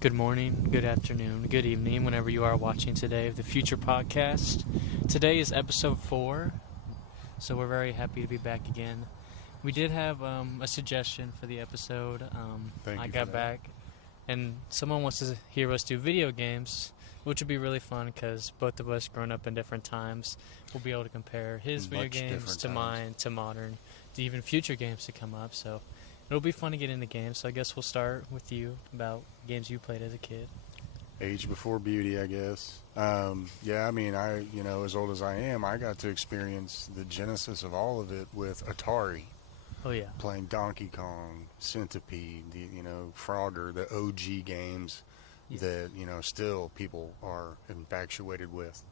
Good morning, good afternoon, good evening, whenever you are watching today of the Future Podcast. Today is episode 4, so we're very happy to be back again. We did have a suggestion for the episode. Thank I you got for that. back, and someone wants to hear us do video games, which would be really fun because both of us grown up in different times. We'll be able to compare his video Much games different to times. mine, to modern, to even future games to come up. So it'll be fun to get into games. So I guess we'll start with you about games you played as a kid. Age before beauty, I guess. As old as I am, I got to experience the genesis of all of it with Atari. Oh yeah. Playing Donkey Kong, Centipede, Frogger, the OG games that, still people are infatuated with.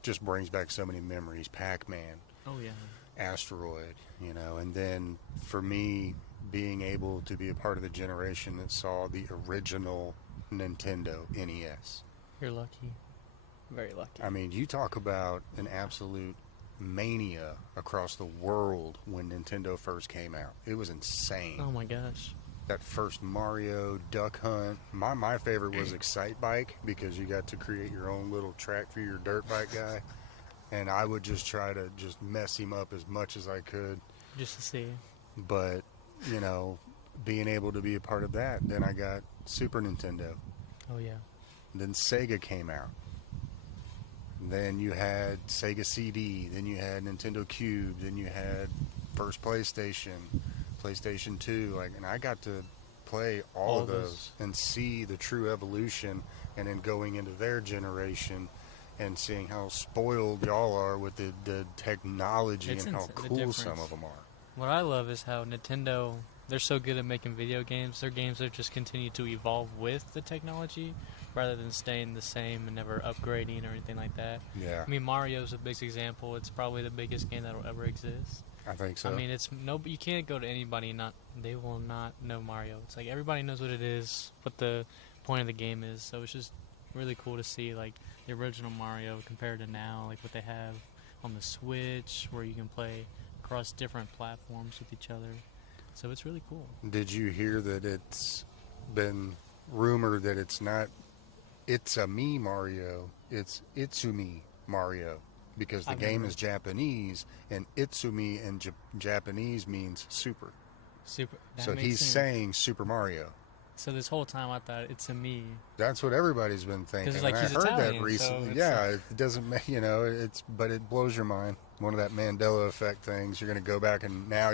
Just brings back so many memories. Pac-Man, Oh yeah. Asteroid, and then for me, being able to be a part of the generation that saw the original Nintendo NES. You're lucky. Very lucky. I mean, you talk about an absolute mania across the world when Nintendo first came out. It was insane. Oh my gosh. That first Mario, Duck Hunt. My favorite was Excite Bike because you got to create your own little track for your dirt bike guy. And I would just try to just mess him up as much as I could. Just to see. But, being able to be a part of that, then I got Super Nintendo. Oh yeah. Then Sega came out. Then you had Sega CD. Then you had Nintendo Cube. Then you had first PlayStation, PlayStation 2. And I got to play all of those and see the true evolution. And then going into their generation and seeing how spoiled y'all are with the technology and how cool some of them are. What I love is how Nintendo, they're so good at making video games. Their games are just continue to evolve with the technology rather than staying the same and never upgrading or anything like that. Yeah. I mean, Mario's a big example. It's probably the biggest game that will ever exist. I think so. I mean, you can't go to anybody and they will not know Mario. It's like everybody knows what it is, what the point of the game is. So it's just really cool to see like the original Mario compared to now, like what they have on the Switch, where you can play across different platforms with each other. So it's really cool. Did you hear that it's been rumored that it's not It's-a-me Mario, it's Itsumi Mario, because the game is Japanese, and Itsumi in Japanese means super. So he's saying Super Mario. So this whole time I thought it's a me. That's what everybody's been thinking. Because like I he's heard Italian, that recently. so Yeah, it doesn't, but it blows your mind. One of that Mandela effect things. You're gonna go back and now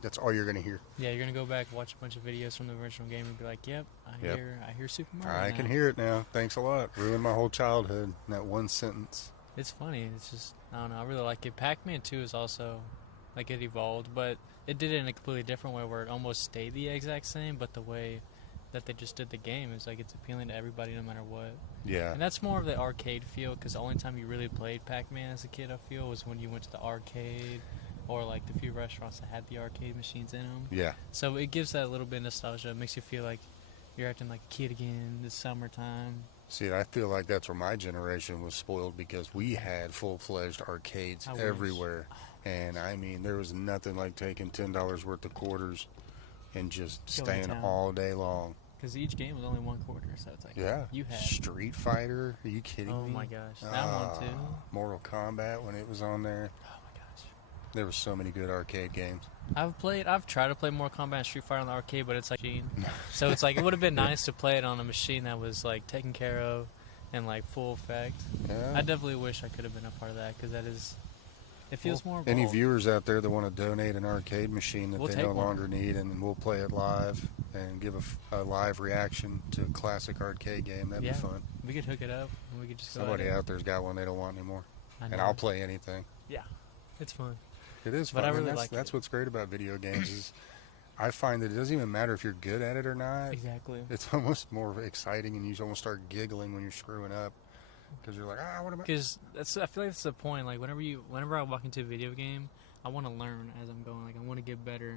that's all you're gonna hear. Yeah, you're gonna go back, watch a bunch of videos from the original game, and be like, "Yep, I hear Super Mario." I can hear it now. Thanks a lot. Ruined my whole childhood in that one sentence. It's funny. It's just I don't know. I really like it. Pac-Man 2 is also like it evolved, but it did it in a completely different way, where it almost stayed the exact same, but the way that they just did the game is like it's appealing to everybody no matter what. Yeah. And that's more of the arcade feel, because the only time you really played Pac-Man as a kid, I feel, was when you went to the arcade or like the few restaurants that had the arcade machines in them. Yeah. So it gives that little bit of nostalgia. It makes you feel like you're acting like a kid again this summertime. See, I feel like that's where my generation was spoiled, because we had full-fledged arcades everywhere. And I mean, there was nothing like taking $10 worth of quarters and just staying all day long. Because each game was only one quarter, so it's like, you had Street Fighter. Are you kidding me? Oh my gosh, that one too. Mortal Kombat when it was on there. Oh my gosh. There were so many good arcade games. I've tried to play Mortal Kombat and Street Fighter on the arcade, but it's like machine. So it's like it would have been nice to play it on a machine that was like taken care of and like full effect. Yeah. I definitely wish I could have been a part of that, because it feels more involved. Any viewers out there that want to donate an arcade machine that they no longer need, and we'll play it live and give a live reaction to a classic arcade game, that'd be fun. We could hook it up and we could just Somebody out there's got one they don't want anymore. And I'll play anything. Yeah, it's fun. It is fun. But I really like that's what's great about video games is I find that it doesn't even matter if you're good at it or not. Exactly. It's almost more exciting, and you almost start giggling when you're screwing up, because you're like, what am I? Because I feel like that's the point. Like whenever I walk into a video game, I want to learn as I'm going. Like I want to get better.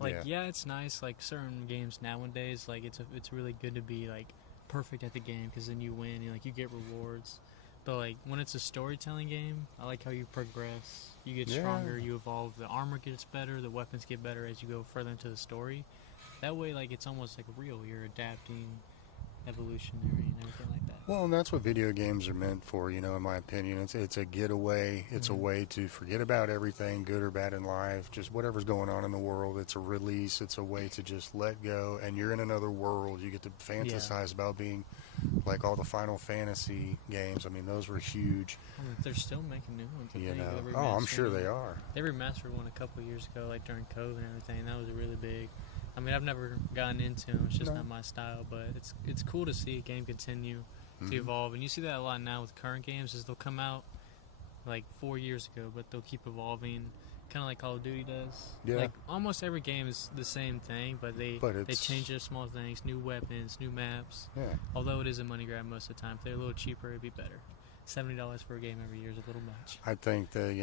Like it's nice. Like certain games nowadays, like it's really good to be like perfect at the game, because then you win and like you get rewards. But like when it's a storytelling game, I like how you progress. You get stronger, you evolve. The armor gets better, the weapons get better as you go further into the story. That way, like it's almost like real. You're adapting evolutionary and everything like that. Well, and that's what video games are meant for, in my opinion. It's a getaway. It's a way to forget about everything, good or bad in life, just whatever's going on in the world. It's a release. It's a way to just let go, and you're in another world. You get to fantasize about being like all the Final Fantasy games. I mean, those were huge. They're still making new ones. I'm sure they are. They remastered one a couple of years ago, like during COVID and everything. That was really big. I mean, I've never gotten into them. It's just not my style, but it's cool to see a game continue to evolve. And you see that a lot now with current games, is they'll come out like 4 years ago, but they'll keep evolving, kind of like Call of Duty does. Yeah. Like almost every game is the same thing, but they change their small things, new weapons, new maps. Yeah. Although it is a money grab most of the time. If they're a little cheaper, it'd be better. $70 for a game every year is a little much. I think that,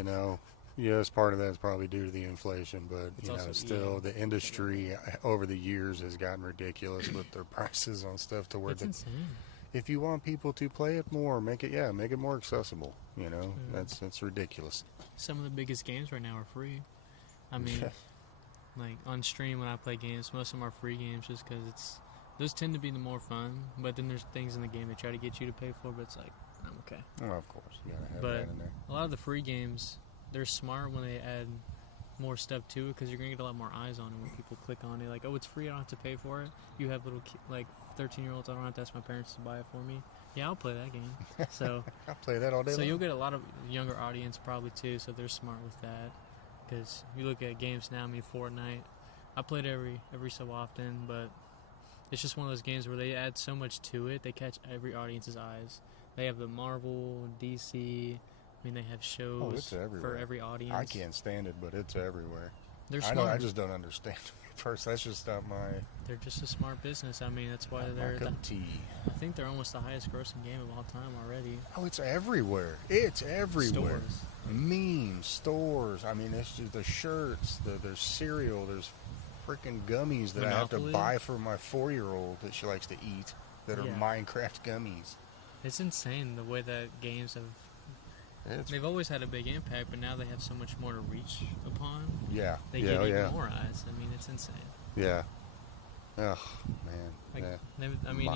yes, part of that is probably due to the inflation, but, still the industry over the years has gotten ridiculous with their prices on stuff to where it's insane. If you want people to play it more, make it more accessible, That's ridiculous. Some of the biggest games right now are free. I mean, like on stream when I play games, most of them are free games just because those tend to be the more fun, but then there's things in the game they try to get you to pay for, but it's like, I'm okay. Oh, of course, you gotta have that in there. A lot of the free games, they're smart when they add more stuff to it, because you're gonna get a lot more eyes on it when people click on it. Like, oh, it's free, I don't have to pay for it. You have little 13-year-olds, I don't have to ask my parents to buy it for me. Yeah, I'll play that game. So I'll play that all day. So you'll get a lot of younger audience probably too. So they're smart with that, because you look at games now. I mean, Fortnite, I played every so often, but it's just one of those games where they add so much to it. They catch every audience's eyes. They have the Marvel, DC. I mean, they have shows for every audience. I can't stand it, but it's everywhere. They're smart. I just don't understand. First, that's just not my. They're just a smart business. I mean, that's why they're. I think they're almost the highest grossing game of all time already. Oh, it's everywhere. It's everywhere. Stores. Memes, stores. I mean, it's just the shirts. There's cereal. There's freaking gummies that Monopoly. I have to buy for my 4-year-old that she likes to eat. That are Minecraft gummies. It's insane the way that games have. They've always had a big impact, but now they have so much more to reach upon. Yeah. They get even more eyes. I mean, it's insane. Yeah. Oh, man. I mean,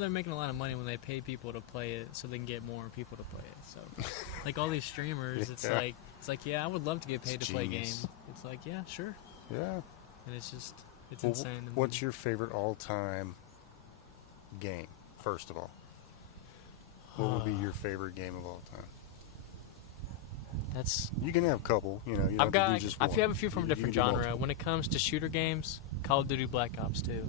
they're making a lot of money when they pay people to play it, so they can get more people to play it. So, like all these streamers, it's like, I would love to get paid to play games. It's like, yeah, sure. Yeah. And it's insane. What's your favorite all-time game? First of all, what would be your favorite game of all time? You can have a couple, you I've got. I have a few from a different genre. When it comes to shooter games, Call of Duty Black Ops 2,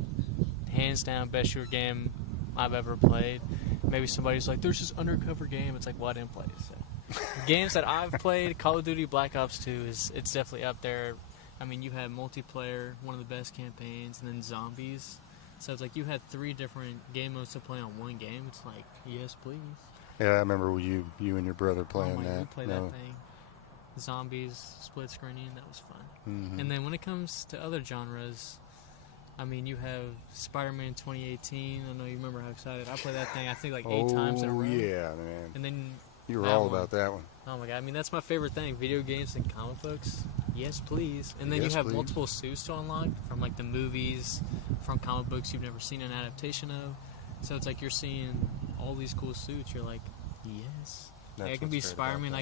hands down best shooter game I've ever played. Maybe somebody's like, "There's this undercover game." It's like, well, I didn't play it. So, games that I've played, Call of Duty Black Ops 2 it's definitely up there. I mean, you had multiplayer, one of the best campaigns, and then zombies. So it's like you had 3 different game modes to play on one game. It's like, yes, please. Yeah, I remember you and your brother playing that. We played that thing. Zombies, split screening, that was fun. Mm-hmm. And then when it comes to other genres, I mean, you have Spider-Man 2018. I know you remember how excited I played that thing. I think like 8 times in a row. Yeah, man. And then you were all about that one. Oh my god! I mean, that's my favorite thing: video games and comic books. Yes, please. And then you have multiple suits to unlock from like the movies, from comic books you've never seen an adaptation of. So it's like you're seeing all these cool suits. You're like, yes. I can be Spider-Man.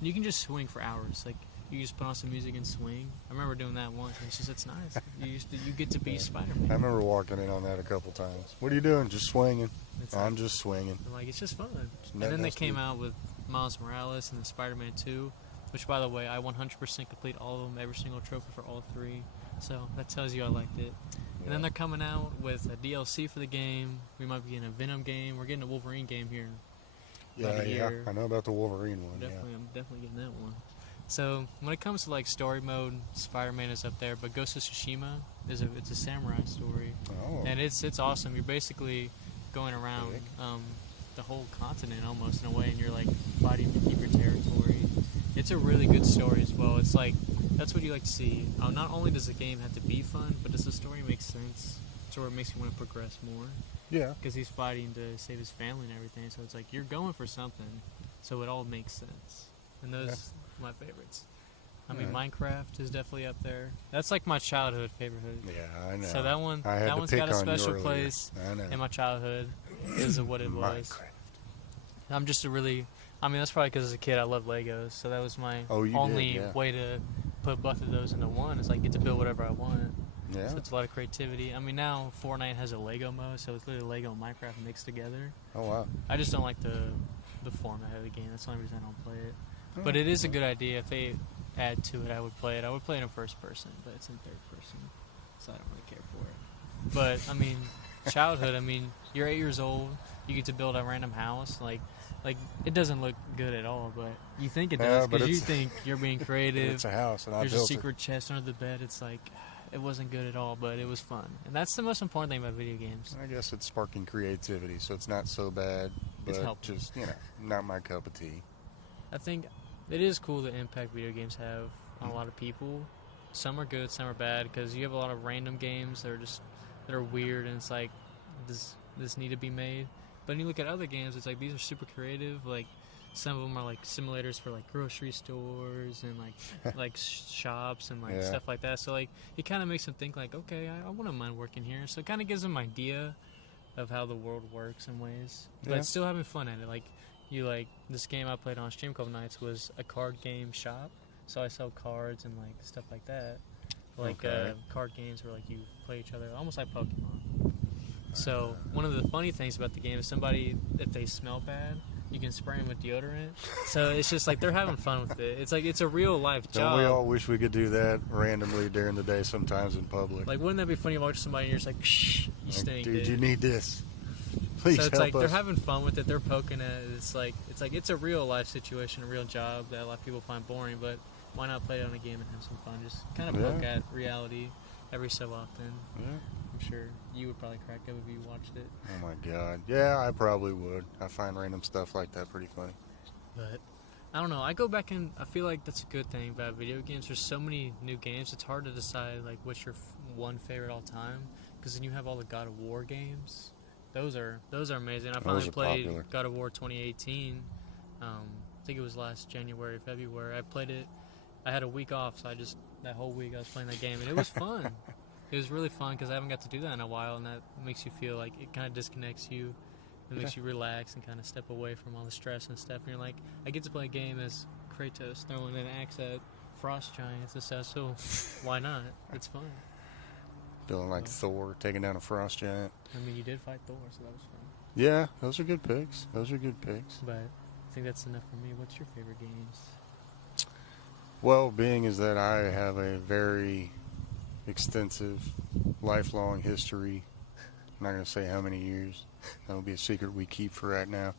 You can just swing for hours. Like you just put on some music and swing. I remember doing that once, and it's nice. You get to be Spider-Man. I remember walking in on that a couple times. What are you doing? Just swinging. I'm just swinging. Like it's just fun. And then they came out with Miles Morales and then Spider-Man 2, which by the way, I 100% complete all of them, every single trophy for all 3. So that tells you I liked it. And then they're coming out with a DLC for the game. We might be getting a Venom game. We're getting a Wolverine game here. Yeah, I know about the Wolverine one. I'm definitely getting that one. So when it comes to like story mode, Spider-Man is up there, but Ghost of Tsushima it's a samurai story, and it's awesome. You're basically going around the whole continent almost in a way, and you're like fighting to keep your territory. It's a really good story as well. It's like that's what you like to see. Not only does the game have to be fun, but does the story make sense? So it makes you want to progress more. Yeah. Because he's fighting to save his family and everything, so it's like you're going for something, so it all makes sense. And those are my favorites. I mean, Minecraft is definitely up there. That's like my childhood favorite. Yeah, I know. So that one's got a special place in my childhood because of what it was. Minecraft. I'm just that's probably because as a kid I loved Legos, so that was my only way to put both of those into one. Is like get to build whatever I want. Yeah. So it's a lot of creativity. I mean, now Fortnite has a Lego mode, so it's literally Lego and Minecraft mixed together. Oh wow. I just don't like the format of the game. That's the only reason I don't play it. But it is a good idea. If they add to it, I would play it. I would play it in first person, but it's in third person, so I don't really care for it. But I mean, childhood. I mean, you're 8 years old. You get to build a random house. Like it doesn't look good at all, but you think it does because you think you're being creative. It's a house, and I built it. There's a secret chest under the bed. It's like it wasn't good at all, but it was fun, and that's the most important thing about video games. I guess it's sparking creativity, so it's not so bad, but just not my cup of tea. I think it is cool the impact video games have on a lot of people. Some are good, some are bad, because you have a lot of random games that are weird, and it's like, does this need to be made? But when you look at other games, it's like these are super creative. Like some of them are like simulators for like grocery stores and like shops and like stuff like that. So like it kind of makes them think like, okay, I wouldn't mind working here. So it kind of gives them an idea of how the world works in ways, but still having fun at it. Like this game I played on stream a couple nights was a card game shop. So I sell cards and like stuff like that. Like card games where like you play each other, almost like Pokemon. So one of the funny things about the game is if they smell bad, you can spray them with deodorant. So it's just like they're having fun with it. It's like it's a real life job. Don't we all wish we could do that randomly during the day sometimes in public? Like, wouldn't that be funny to watch somebody and you're just like, shh, you stink, dude, you need this. Please so it's help like us. They're having fun with it. They're poking at it. It's a real life situation, a real job that a lot of people find boring. But why not play it on a game and have some fun? Just kind of poke at reality every so often. Yeah. I'm sure you would probably crack up if you watched it. Oh my god. Yeah, I probably would. I find random stuff like that pretty funny. But I don't know. I go back and I feel like that's a good thing about video games. There's so many new games. It's hard to decide like what's your one favorite all time, because then you have all the God of War games. Those are amazing. I finally played popular. God of War 2018. I think it was last January, February. I played it. I had a week off, so that whole week I was playing that game, and it was fun. It was really fun because I haven't got to do that in a while, and that makes you feel like it kind of disconnects you. It makes you relax and kind of step away from all the stress and stuff. And you're like, I get to play a game as Kratos throwing an axe at frost giants and stuff, so why not? It's fun. Feeling like Thor taking down a frost giant. I mean, you did fight Thor, so that was fun. Yeah, those are good picks. But I think that's enough for me. What's your favorite games? Well, being is that I have a very extensive, lifelong history. I'm not going to say how many years. That will be a secret we keep for right now.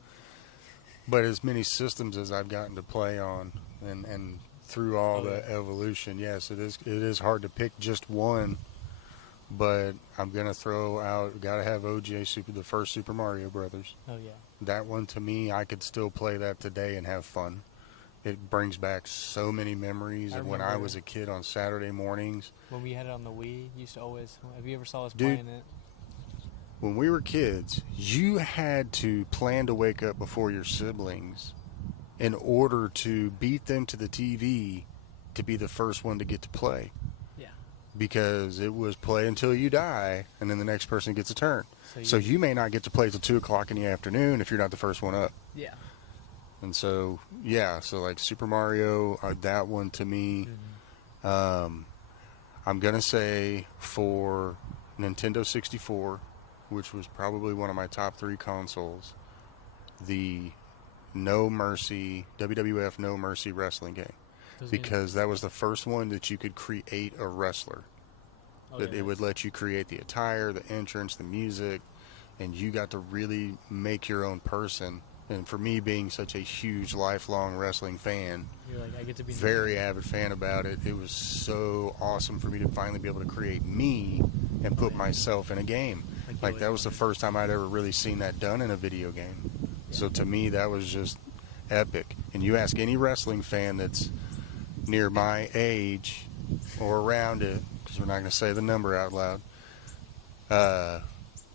But as many systems as I've gotten to play on, and through all the evolution, yes, it is hard to pick just one. But I'm going to throw out, got to have OJ the first Super Mario Brothers. Oh, yeah. That one, to me, I could still play that today and have fun. It brings back so many memories of when I was a kid on Saturday mornings. When we had it on the Wii, you used to always, have you ever saw us playing it? When we were kids, you had to plan to wake up before your siblings in order to beat them to the TV to be the first one to get to play. Yeah. Because it was play until you die, and then the next person gets a turn. So you may not get to play till 2 o'clock in the afternoon if you're not the first one up. Yeah. And so, so like Super Mario, that one to me, I'm going to say for Nintendo 64, which was probably one of my top 3 consoles, the No Mercy, WWF No Mercy wrestling game. Because that was the first one that you could create a wrestler. That it would let you create the attire, the entrance, the music, and you got to really make your own person. And for me, being such a huge, lifelong wrestling fan, you're like, I get to be very avid fan about it, it was so awesome for me to finally be able to create me and put myself in a game. Like, that was the first time I'd ever really seen that done in a video game. Yeah. So to me, that was just epic. And you ask any wrestling fan that's near my age or around it, because we're not going to say the number out loud,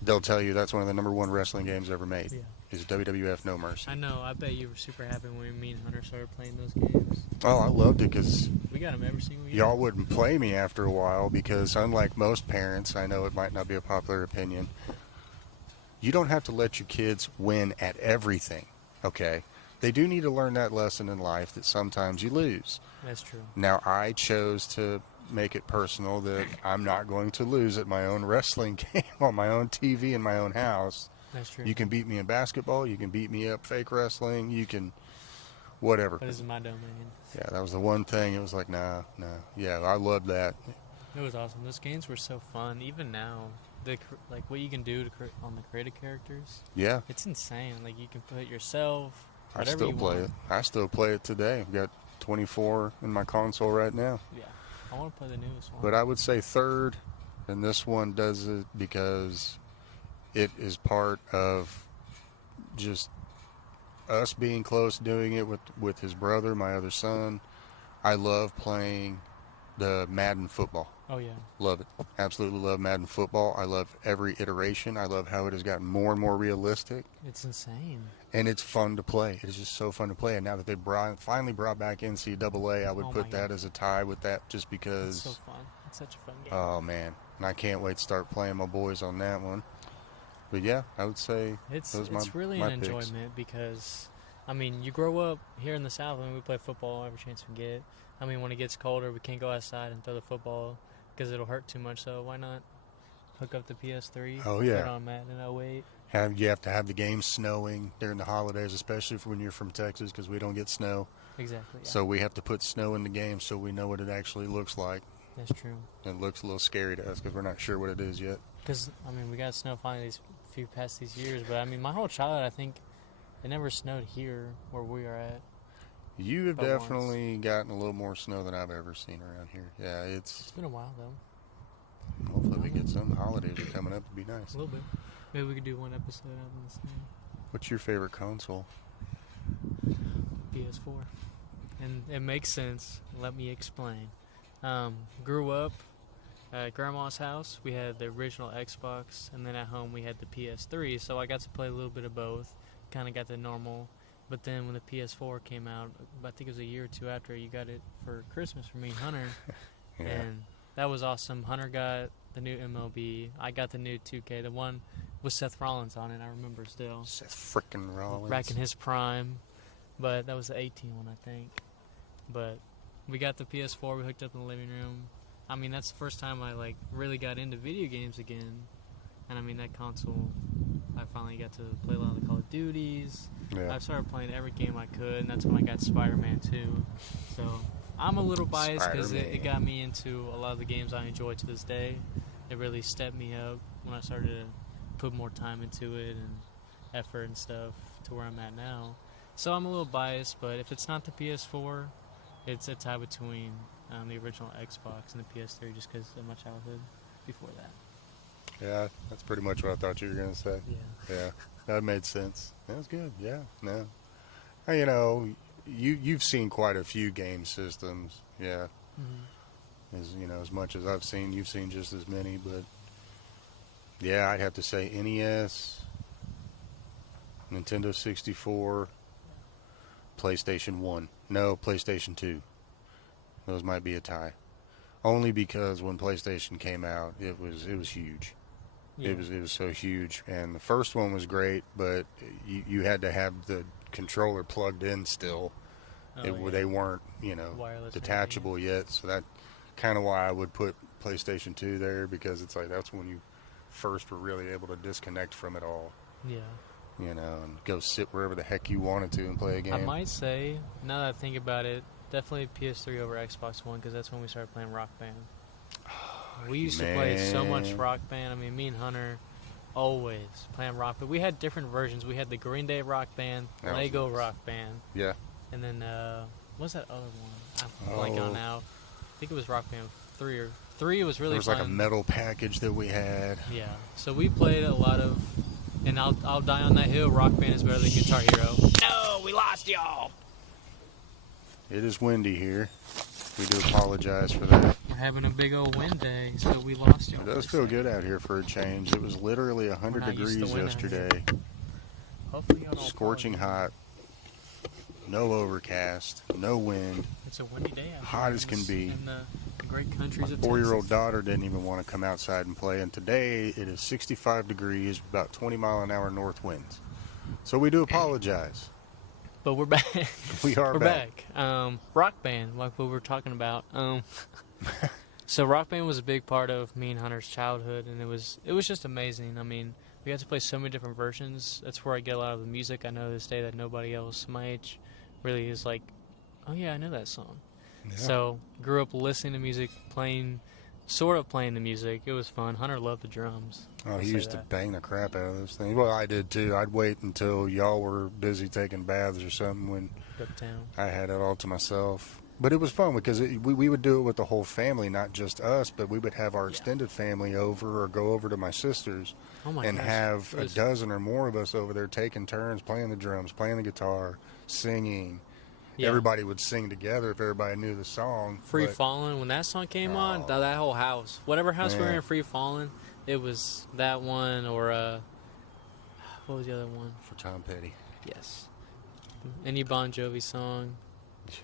they'll tell you that's one of the #1 wrestling games ever made. Yeah. is WWF No Mercy. I know. I bet you were super happy when me and Hunter started playing those games. Oh, I loved it because we got them every single year. Y'all wouldn't play me after a while because, unlike most parents, I know it might not be a popular opinion, you don't have to let your kids win at everything, okay? They do need to learn that lesson in life that sometimes you lose. That's true. Now, I chose to make it personal that I'm not going to lose at my own wrestling game on my own TV in my own house. That's true. You can beat me in basketball. You can beat me up fake wrestling. You can whatever. But this is my domain. Yeah, that was the one thing. It was like, nah. Yeah, I loved that. It was awesome. Those games were so fun. Even now, like what you can do on the creative characters. Yeah. It's insane. Like you can put yourself. I still play it. I still play it today. I've got 24 in my console right now. Yeah. I want to play the newest one. But I would say third, and this one does it because it is part of just us being close, doing it with his brother, my other son. I love playing the Madden football. Oh, yeah. Love it. Absolutely love Madden football. I love every iteration. I love how it has gotten more and more realistic. It's insane. And it's fun to play. It is just so fun to play. And now that they finally brought back NCAA, I would put that as a tie with that just because. It's so fun. It's such a fun game. Oh, man. And I can't wait to start playing my boys on that one. But, yeah, I would say it's my really an picks. enjoyment because, I mean, you grow up here in the South and we play football every chance we get. I mean, when it gets colder, we can't go outside and throw the football because it'll hurt too much. So why not hook up the PS3? Oh, yeah. Put on Madden in 08. You have to have the game snowing during the holidays, especially when you're from Texas because we don't get snow. Exactly. Yeah. So we have to put snow in the game so we know what it actually looks like. That's true. It looks a little scary to us because we're not sure what it is yet. Because, I mean, we got snow finally past these years. But, I mean, my whole childhood, I think, it never snowed here where we are at. You have definitely gotten a little more snow than I've ever seen around here. Yeah, it's been a while, though. Hopefully we get some holidays are coming up to be nice. A little bit. Maybe we could do one episode out in the snow. What's your favorite console? PS4. And it makes sense. Let me explain. Grew up at Grandma's house. We had the original Xbox, and then at home we had the PS3, so I got to play a little bit of both. Kind of got the normal. But then when the PS4 came out, I think it was a year or two after, you got it for Christmas for me and Hunter. Yeah. And that was awesome. Hunter got the new MLB. I got the new 2K. The one with Seth Rollins on it, I remember still. Seth frickin' Rollins. Back in his prime. But that was the 18 one, I think. But we got the PS4. We hooked up in the living room. I mean, that's the first time I, like, really got into video games again. And, I mean, that console, I finally got to play a lot of the Call of Duties. Yeah. I started playing every game I could, and that's when I got Spider-Man 2. So I'm a little biased because it got me into a lot of the games I enjoy to this day. It really stepped me up when I started to put more time into it and effort and stuff to where I'm at now. So I'm a little biased, but if it's not the PS4, it's a tie between the original Xbox and the PS3 just because of my childhood before that. Yeah, that's pretty much what I thought you were going to say. Yeah, that made sense. That was good. Yeah, no. You know, you've seen quite a few game systems. Yeah. Mm-hmm. As much as I've seen, you've seen just as many. But yeah, I'd have to say NES, Nintendo 64, PlayStation 1. No, PlayStation 2. Those might be a tie. Only because when PlayStation came out, it was huge. Yeah. It was so huge, and the first one was great, but you had to have the controller plugged in still. They weren't, wireless detachable yet, so that kind of why I would put PlayStation 2 there, because it's like that's when you first were really able to disconnect from it all. Yeah. And go sit wherever the heck you wanted to and play a game. I might say, now that I think about it, definitely PS3 over Xbox One, because that's when we started playing Rock Band. We used to play so much Rock Band. I mean, me and Hunter always playing Rock Band. We had different versions. We had the Green Day Rock Band, Lego Rock Band. Yeah. And then, what's that other one? I'm blanking on now. I think it was Rock Band 3 or 3. It was really fun. There was like a metal package that we had. Yeah. So we played a lot of, and I'll die on that hill. Rock Band is better than Guitar Hero. No, we lost y'all. It is windy here. We do apologize for that. We're having a big old wind day, so we lost y'all. It does feel good out here for a change. It was literally 100 degrees yesterday. Hopefully y'all don't Scorching hot. No overcast. No wind. It's a windy day out Hot here as can be. in the great countries My of 4-year-old Texas. daughter didn't even want to come outside and play, and today it is 65 degrees, about 20-mile-an-hour north winds. So we do apologize. But we're back. We are back. Rock band, like we were talking about. So Rock band was a big part of me and Hunter's childhood, and it was just amazing. I mean, we got to play so many different versions. That's where I get a lot of the music. I know this day that nobody else my age really is like, oh yeah, I know that song. Yeah. So grew up listening to music, sort of playing the music. It was fun. Hunter loved the drums. Oh, he used to bang the crap out of those things. Well, I did too. I'd wait until y'all were busy taking baths or something when I had it all to myself. But it was fun because we would do it with the whole family, not just us, but we would have our extended family over or go over to my sister's have a dozen or more of us over there taking turns playing the drums, playing the guitar, singing. Yeah. Everybody would sing together if everybody knew the song. Free Fallin', when that song came on, that whole house, whatever house we were in, Free Fallin', it was that one or what was the other one? For Tom Petty. Yes. Any Bon Jovi song.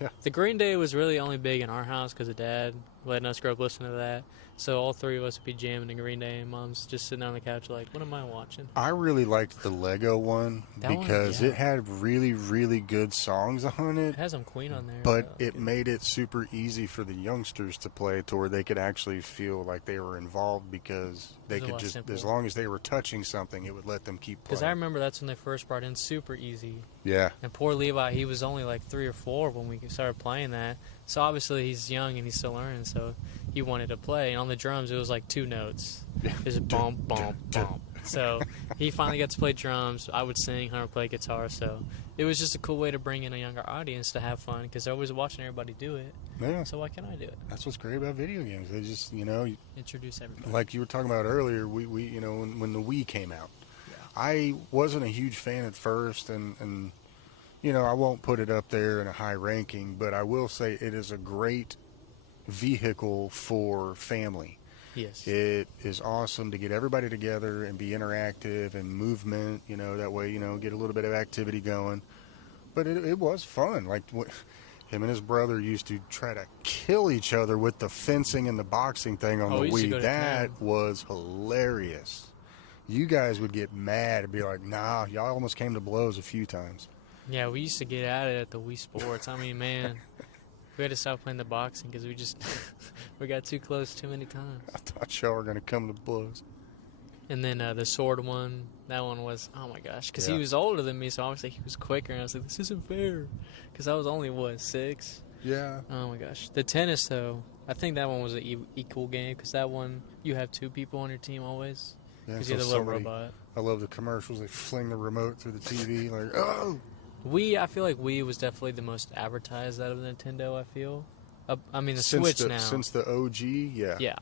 Yeah. The Green Day was really only big in our house because of Dad letting us grow up listening to that. So all three of us would be jamming the Green Day, and Mom's just sitting on the couch like, what am I watching? I really liked the Lego one because it had really, really good songs on it. It has some Queen on there. But it made it super easy for the youngsters to play to where they could actually feel like they were involved because they could just, as long as they were touching something, it would let them keep playing. Because I remember that's when they first brought in Super Easy. Yeah. And poor Levi, he was only like 3 or 4 when we started playing that. So obviously he's young and he's still learning, so he wanted to play. And on the drums, it was like 2 notes. It was bump, bump, bump. So he finally got to play drums. I would sing, Hunter would play guitar. So it was just a cool way to bring in a younger audience to have fun because they're always watching everybody do it. Yeah. So why can't I do it? That's what's great about video games. They just, introduce everybody. Like you were talking about earlier, we when the Wii came out, I wasn't a huge fan at first, and I won't put it up there in a high ranking, but I will say it is a great vehicle for family. Yes. It is awesome to get everybody together and be interactive and movement, that way, get a little bit of activity going. But it was fun. Like him and his brother used to try to kill each other with the fencing and the boxing thing on the Wii. That was hilarious. You guys would get mad and be like, nah, y'all almost came to blows a few times. Yeah, we used to get at it at the Wii Sports. I mean, man, we had to stop playing the boxing because we got too close too many times. I thought y'all were going to come to blows. And then the sword one, that one was, oh my gosh, because he was older than me, so obviously he was quicker. And I was like, this isn't fair, because I was only, 6? Yeah. Oh my gosh. The tennis, though, I think that one was an equal game, because that one, you have 2 people on your team always. Because you're the little robot. I love the commercials. They fling the remote through the TV, like, oh! I feel like Wii was definitely the most advertised out of Nintendo, I feel. I mean, the Switch now. Since the OG, yeah. Yeah.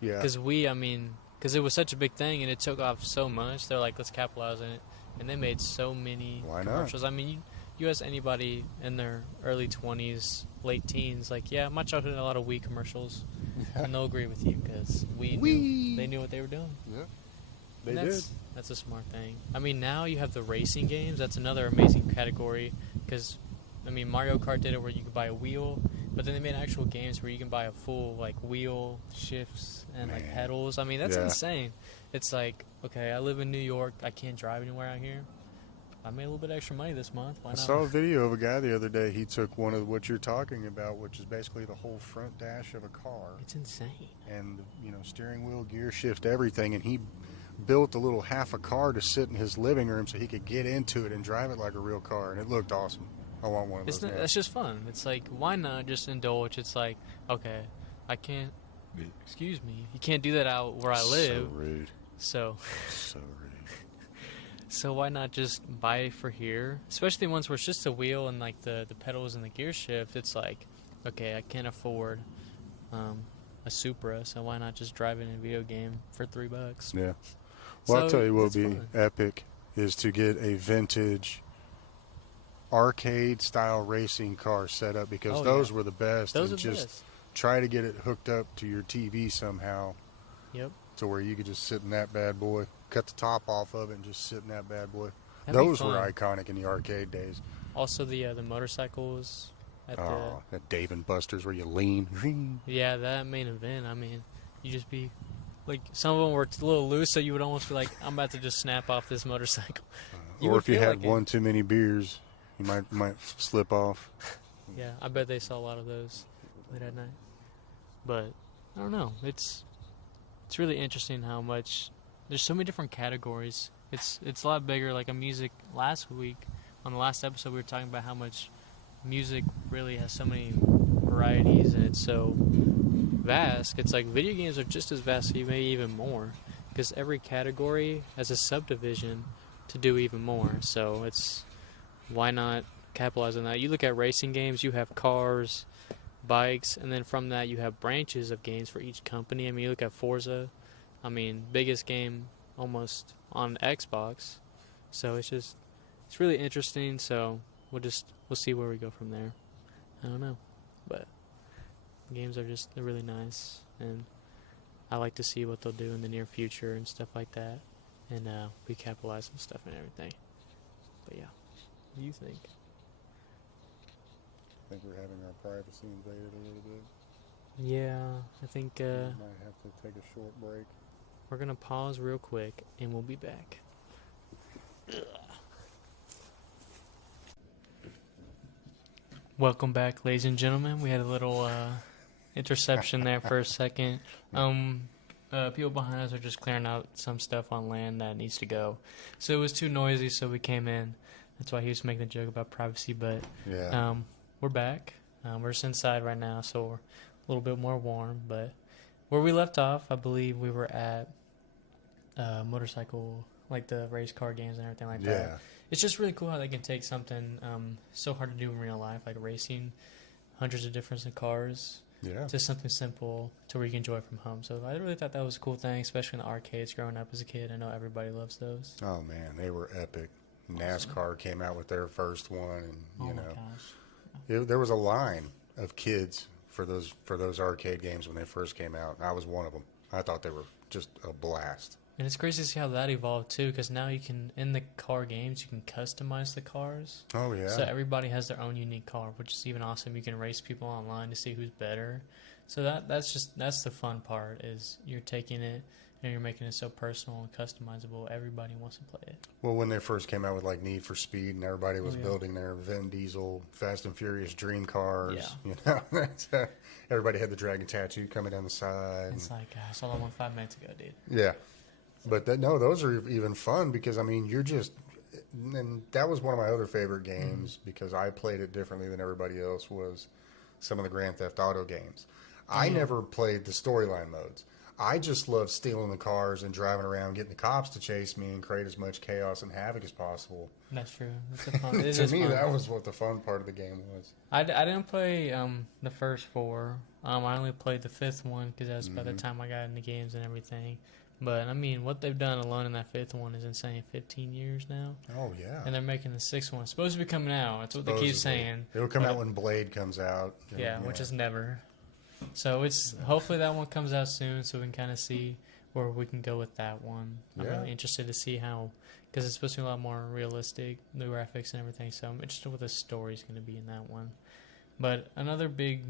Yeah. Because Wii, because it was such a big thing and it took off so much, they're like, let's capitalize on it. And they made so many commercials. I mean, you ask anybody in their early 20s, late teens, like, yeah, my childhood had a lot of Wii commercials. Yeah. And they'll agree with you because they knew what they were doing. Yeah. They did. That's a smart thing. I mean, now you have the racing games. That's another amazing category because, Mario Kart did it where you could buy a wheel, but then they made actual games where you can buy a full, wheel shifts and, pedals. That's insane. It's like, okay, I live in New York. I can't drive anywhere out here. I made a little bit extra money this month. Why not? I saw a video of a guy the other day. He took one of what you're talking about, which is basically the whole front dash of a car. It's insane. And, steering wheel, gear shift, everything, and he built a little half a car to sit in his living room so he could get into it and drive it like a real car, and it looked awesome. I want one of those. That's just fun. It's like, why not just indulge? It's like, okay, I can't. Excuse me, you can't do that out where I live. So rude. So rude. So why not just buy it for here? Especially ones where it's just a wheel and the pedals and the gear shift. It's like, okay, I can't afford a Supra, so why not just drive it in a video game for $3? Yeah. Well, I'll tell you what would be epic is to get a vintage arcade-style racing car set up because those were the best. Those are the best. Try to get it hooked up to your TV somehow. Yep. To where you could just sit in that bad boy, cut the top off of it and just sit in that bad boy. Those were iconic in the arcade days. Also, the motorcycles at at Dave and Buster's where you lean. Yeah, that main event. I mean, you just be like, some of them were a little loose, so you would almost be like, I'm about to just snap off this motorcycle. Or if you had one too many beers, you might slip off. Yeah, I bet they saw a lot of those late at night. But I don't know. It's really interesting how much there's so many different categories. It's a lot bigger. Like a music, last week on the last episode, we were talking about how much music really has so many varieties and it's so vast. It's like video games are just as vast, maybe even more, because every category has a subdivision to do even more. So it's, why not capitalize on that? You look at racing games, you have cars, bikes, and then from that you have branches of games for each company. I mean, you look at Forza, I mean, biggest game almost on Xbox. So it's really interesting. So we'll see where we go from there. I don't know, but games are they're really nice, and I like to see what they'll do in the near future and stuff like that, and we capitalize on stuff and everything. But yeah, what do you think? I think we're having our privacy invaded a little bit. Yeah, I think we might have to take a short break. We're gonna pause real quick, and we'll be back. Welcome back, ladies and gentlemen. We had a little interception there for a second. People behind us are just clearing out some stuff on land that needs to go. So it was too noisy, so we came in. That's why he was making a joke about privacy, but yeah. We're back. We're just inside right now, so we're a little bit more warm. But where we left off, I believe we were at motorcycle, like the race car games and everything like that. It's just really cool how they can take something so hard to do in real life, like racing hundreds of different cars, to something simple to where you can enjoy it from home. So I really thought that was a cool thing, especially in the arcades growing up as a kid. I know everybody loves those. Oh, man, they were epic. NASCAR came out with their first one, and you know, there was a line of kids for those arcade games when they first came out. I was one of them. I thought they were just a blast. And it's crazy to see how that evolved too, because now you can, in the car games, you can customize the cars. Oh yeah. So everybody has their own unique car, which is even awesome. You can race people online to see who's better. So that's the fun part, is you're taking it and you're making it so personal and customizable. Everybody wants to play it. Well, when they first came out with like Need for Speed, and everybody was building their Vin Diesel Fast and Furious dream cars, you know, everybody had the dragon tattoo coming down the side. It's like, I saw that one 5 minutes ago, dude. Yeah. But those are even fun because, I mean, and that was one of my other favorite games because I played it differently than everybody else, was some of the Grand Theft Auto games. I never played the storyline modes. I just loved stealing the cars and driving around, getting the cops to chase me and create as much chaos and havoc as possible. That's true. It's a fun. To me, that was what the fun part of the game was. I didn't play the first 4. I only played the 5th one because that's by the time I got into games and everything. But, I mean, what they've done alone in that 5th one is insane. 15 years now. Oh, yeah. And they're making the 6th one. It's supposed to be coming out. That's what they keep saying. It'll come out when Blade comes out. Yeah, which is never. So hopefully that one comes out soon so we can kind of see where we can go with that one. I'm really interested to see how, because it's supposed to be a lot more realistic, the graphics and everything. So I'm interested what the story's going to be in that one. But another big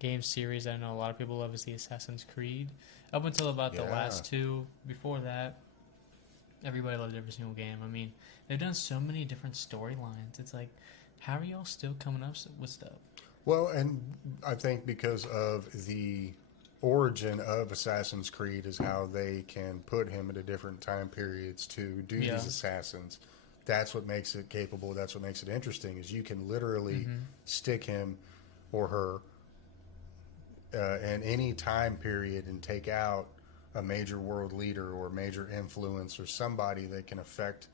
game series that I know a lot of people love is the Assassin's Creed. Up until about the last 2, before that, everybody loved every single game. I mean, they've done so many different storylines. It's like, how are y'all still coming up with stuff? Well, and I think because of the origin of Assassin's Creed is how they can put him into different time periods to do these assassins. That's what makes it capable. That's what makes it interesting, is you can literally stick him or her in any time period and take out a major world leader or major influence or somebody that can affect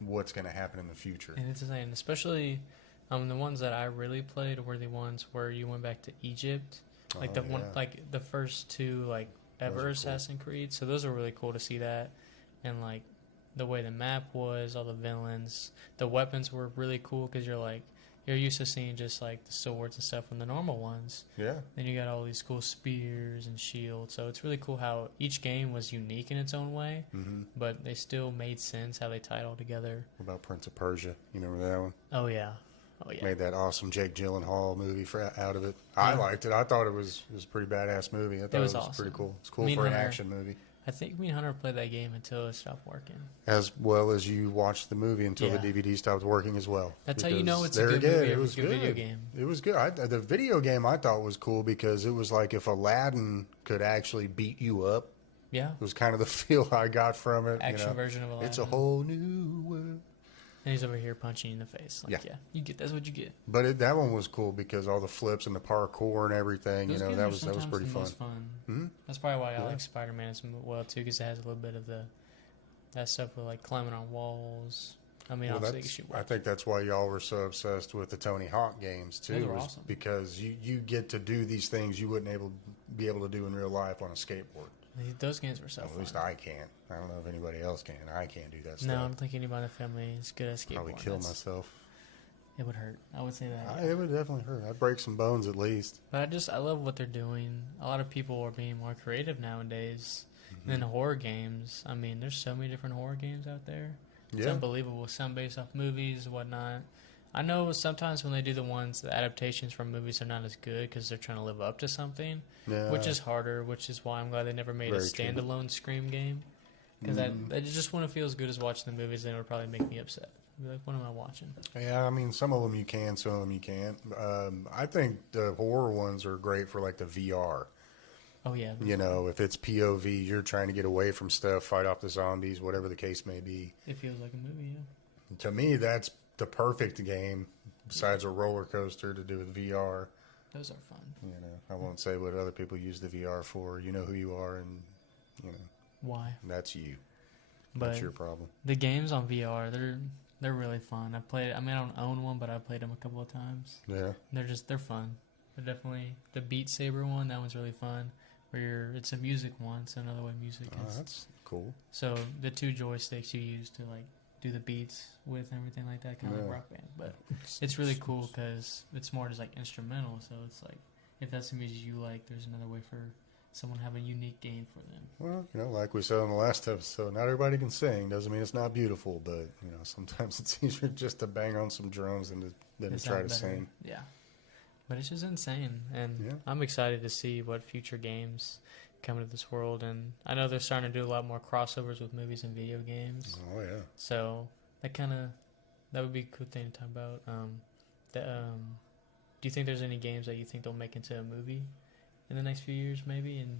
what's going to happen in the future. And it's insane, especially the ones that I really played were the ones where you went back to Egypt, like the first 2 like ever Assassin's Creed. So those are really cool to see that, and like the way the map was, all the villains, the weapons were really cool because you're like, you're used to seeing just like the swords and stuff from the normal ones. Yeah. Then you got all these cool spears and shields. So it's really cool how each game was unique in its own way, but they still made sense how they tied all together. What about Prince of Persia? You remember that one? Oh yeah. Oh yeah. Made that awesome Jake Gyllenhaal movie out of it. Yeah. I liked it. I thought it was a pretty badass movie. I thought it was awesome. Pretty cool. It's cool for an action movie. I think me and Hunter played that game until it stopped working. As well as you watched the movie until the DVD stopped working as well. That's how you know it's a good movie. It was a good video game. It was good. The video game I thought was cool because it was like if Aladdin could actually beat you up. Yeah. It was kind of the feel I got from it. Action version of Aladdin. It's a whole new world. And he's over here punching you in the face. Like, you get that's what you get. But that one was cool because all the flips and the parkour and everything, that was pretty fun. Mm-hmm. That's probably why I like Spider-Man as well too, because it has a little bit of that stuff with like climbing on walls. I mean, obviously I think that's why y'all were so obsessed with the Tony Hawk games too. Those were awesome. Because you get to do these things you wouldn't be able to do in real life on a skateboard. Those games were so fun. At least I can't. I don't know if anybody else can. I can't do that stuff. No, I don't think anybody in the family is good at skateboarding. Probably kill myself. It would hurt. I would say that. It would definitely hurt. I'd break some bones at least. But I love what they're doing. A lot of people are being more creative nowadays than horror games. I mean, there's so many different horror games out there. It's unbelievable. Some based off movies and whatnot. I know sometimes when they do the adaptations from movies are not as good because they're trying to live up to something, which is harder, which is why I'm glad they never made a standalone Scream game. Because I just wouldn't feel as good as watching the movies, and it would probably make me upset. I'd be like, what am I watching? Yeah, I mean, some of them you can, some of them you can't. I think the horror ones are great for like the VR. Oh, yeah. You know, if it's POV, you're trying to get away from stuff, fight off the zombies, whatever the case may be. It feels like a movie, yeah. To me, that's the perfect game, besides a roller coaster, to do with VR. Those are fun. You know, I won't say what other people use the VR for. You know who you are, and you know why. That's you. But that's your problem. The games on VR, they're really fun. I played. I mean, I don't own one, but I played them a couple of times. Yeah. They're fun. They're definitely the Beat Saber one. That one's really fun. It's a music one, so another way music is. Oh, that's cool. So the two joysticks you use to like do the beats with and everything like that, kind of like Rock Band. But it's really cool because it's more just like instrumental. So it's like if that's the music you like, there's another way for someone to have a unique game for them. Well, you know, like we said on the last episode, not everybody can sing. Doesn't mean it's not beautiful, but you know, sometimes it's easier just to bang on some drums than to try to sing. Yeah. But it's just insane, and I'm excited to see what future games come into this world. And I know they're starting to do a lot more crossovers with movies and video games. Oh yeah. So that would be a cool thing to talk about. Do you think there's any games that you think they'll make into a movie in the next few years, maybe? And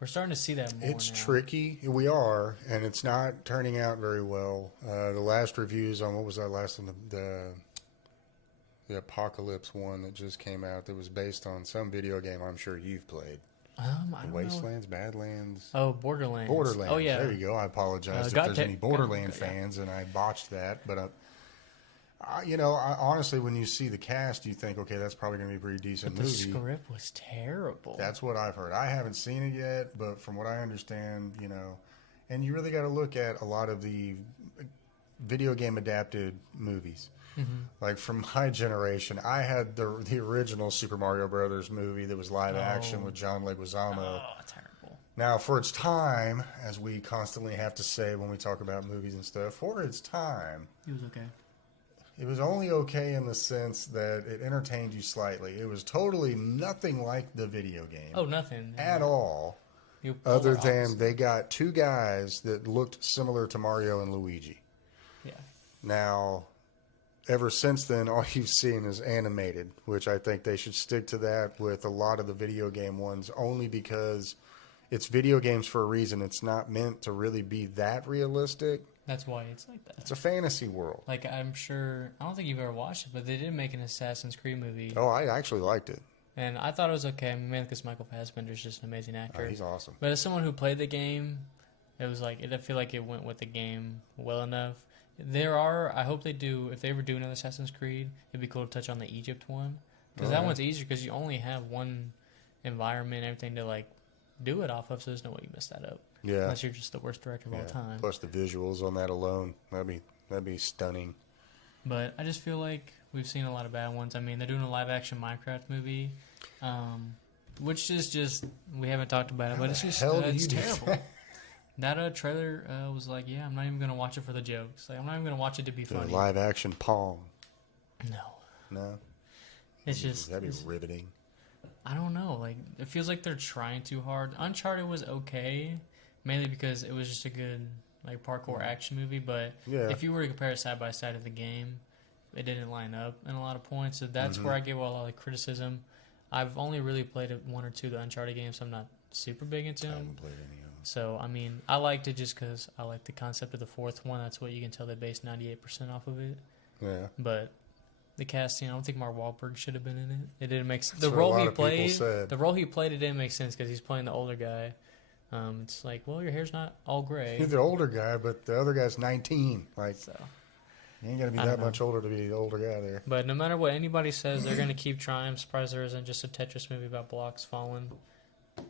we're starting to see that more. It's now. tricky. We are, and it's not turning out very well. The last reviews on what was that last one? The Apocalypse one that just came out that was based on some video game I'm sure you've played. Wastelands, Badlands. Oh, Borderlands. Borderlands. Oh, yeah. There you go. I apologize if there's any Borderlands fans and I botched that. But, honestly, when you see the cast, you think, okay, that's probably going to be a pretty decent movie. The script was terrible. That's what I've heard. I haven't seen it yet, but from what I understand, and you really got to look at a lot of the video game adapted movies. Mm-hmm. Like from my generation, I had the original Super Mario Brothers movie that was live action with John Leguizamo. Oh, terrible. Now, for its time, as we constantly have to say when we talk about movies and stuff, for its time, it was okay. It was only okay in the sense that it entertained you slightly. It was totally nothing like the video game. Oh, nothing. At all. Other than they got two guys that looked similar to Mario and Luigi. Yeah. Now, ever since then, all you've seen is animated, which I think they should stick to that with a lot of the video game ones, only because it's video games for a reason. It's not meant to really be that realistic. That's why it's like that. It's a fantasy world. Like, I'm sure, I don't think you've ever watched it, but they did make an Assassin's Creed movie. Oh, I actually liked it. And I thought it was okay. I mean, because Michael Fassbender's just an amazing actor. Oh, he's awesome. But as someone who played the game, it was like, I feel like it went with the game well enough. I hope they do, if they ever do another Assassin's Creed, it'd be cool to touch on the Egypt one. Because that one's easier because you only have one environment and everything to, like, do it off of, so there's no way you mess that up. Yeah. Unless you're just the worst director of all time. Plus the visuals on that alone. That'd be stunning. But I just feel like We've seen a lot of bad ones. I mean, they're doing a live-action Minecraft movie, which is just, we haven't talked about it, but it's just it's terrible. That trailer was like, yeah, I'm not even gonna watch it for the jokes. Like, I'm not even gonna watch it to be funny. Live-action Pong. No. It's just that'd be riveting. I don't know. Like, it feels like they're trying too hard. Uncharted was okay, mainly because it was just a good like parkour action movie. But if you were to compare it side by side of the game, it didn't line up in a lot of points. So that's where I give a lot of criticism. I've only really played one or two of the Uncharted games, so I'm not super big into them. I haven't played any of them. So, I mean, I liked it just because I like the concept of the fourth one. That's what you can tell they based 98% off of it. Yeah. But the casting, I don't think Mark Wahlberg should have been in it. It didn't make sense. The role he played, it didn't make sense because he's playing the older guy. It's like, well, your hair's not all gray. He's the older guy, but the other guy's 19. Like, so, you ain't got to be that much older to be the older guy there. But no matter what anybody says, they're going to keep trying. I'm surprised there isn't just a Tetris movie about blocks falling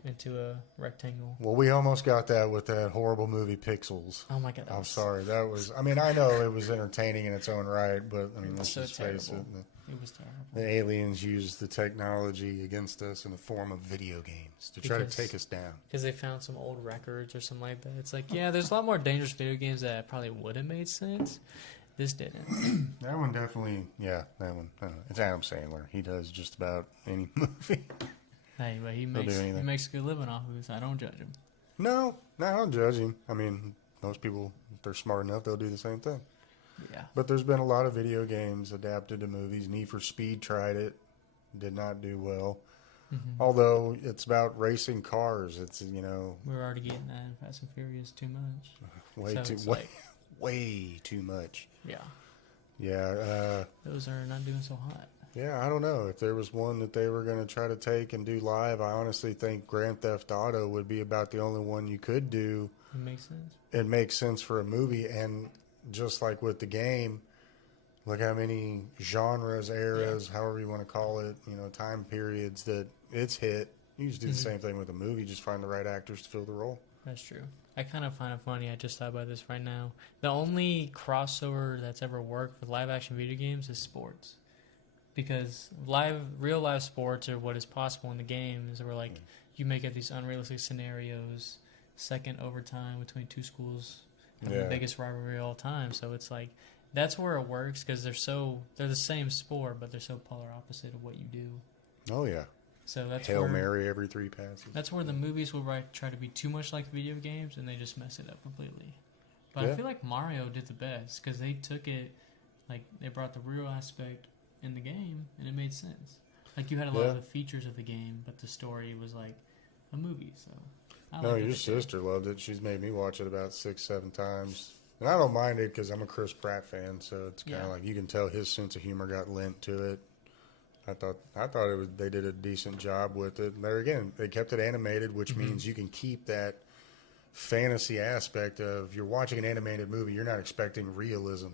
into a rectangle. Well, we almost got that with that horrible movie Pixels. Oh my god! I'm sorry. That was. I mean, I know it was entertaining in its own right, but I mean, let's just face it. It was terrible. The aliens used the technology against us in the form of video games to try to take us down. Because they found some old records or something like that. It's like, yeah, there's a lot more dangerous video games that probably would have made sense. This didn't. That one definitely, yeah, that one. I don't know. It's Adam Sandler. He does just about any movie. Hey, but he makes a good living off of this. I don't judge him. No, I don't judge him. I mean, most people, if they're smart enough, they'll do the same thing. Yeah. But there's been a lot of video games adapted to movies. Need for Speed tried it. Did not do well. Mm-hmm. Although it's about racing cars. It's, you know. We're already getting that in Fast and Furious too much. Way too much. Yeah. Yeah. Those are not doing so hot. Yeah, I don't know. If there was one that they were going to try to take and do live, I honestly think Grand Theft Auto would be about the only one you could do. It makes sense. It makes sense for a movie, and just like with the game, look how many genres, eras, however you want to call it, you know, time periods that it's hit. You just do the same thing with a movie. Just find the right actors to fill the role. That's true. I kind of find it funny. I just thought about this right now. The only crossover that's ever worked with live-action video games is sports. Because real live sports are what is possible in the games where, like, you make up these unrealistic scenarios, second overtime between two schools, having the biggest rivalry of all time. So it's like, that's where it works because they're the same sport, but they're so polar opposite of what you do. Oh, yeah. So that's Hail Mary every 3 passes. That's where the movies will try to be too much like video games, and they just mess it up completely. But I feel like Mario did the best because they took it, like, they brought the real aspect in the game, and it made sense. Like, you had a lot of the features of the game, but the story was like a movie. So your sister loved it. She's made me watch it about 6-7 times, and I don't mind it because I'm a Chris Pratt fan. So it's kind of like you can tell his sense of humor got lent to it. I thought they did a decent job with it. And there again, they kept it animated, which means you can keep that fantasy aspect of you're watching an animated movie. You're not expecting realism.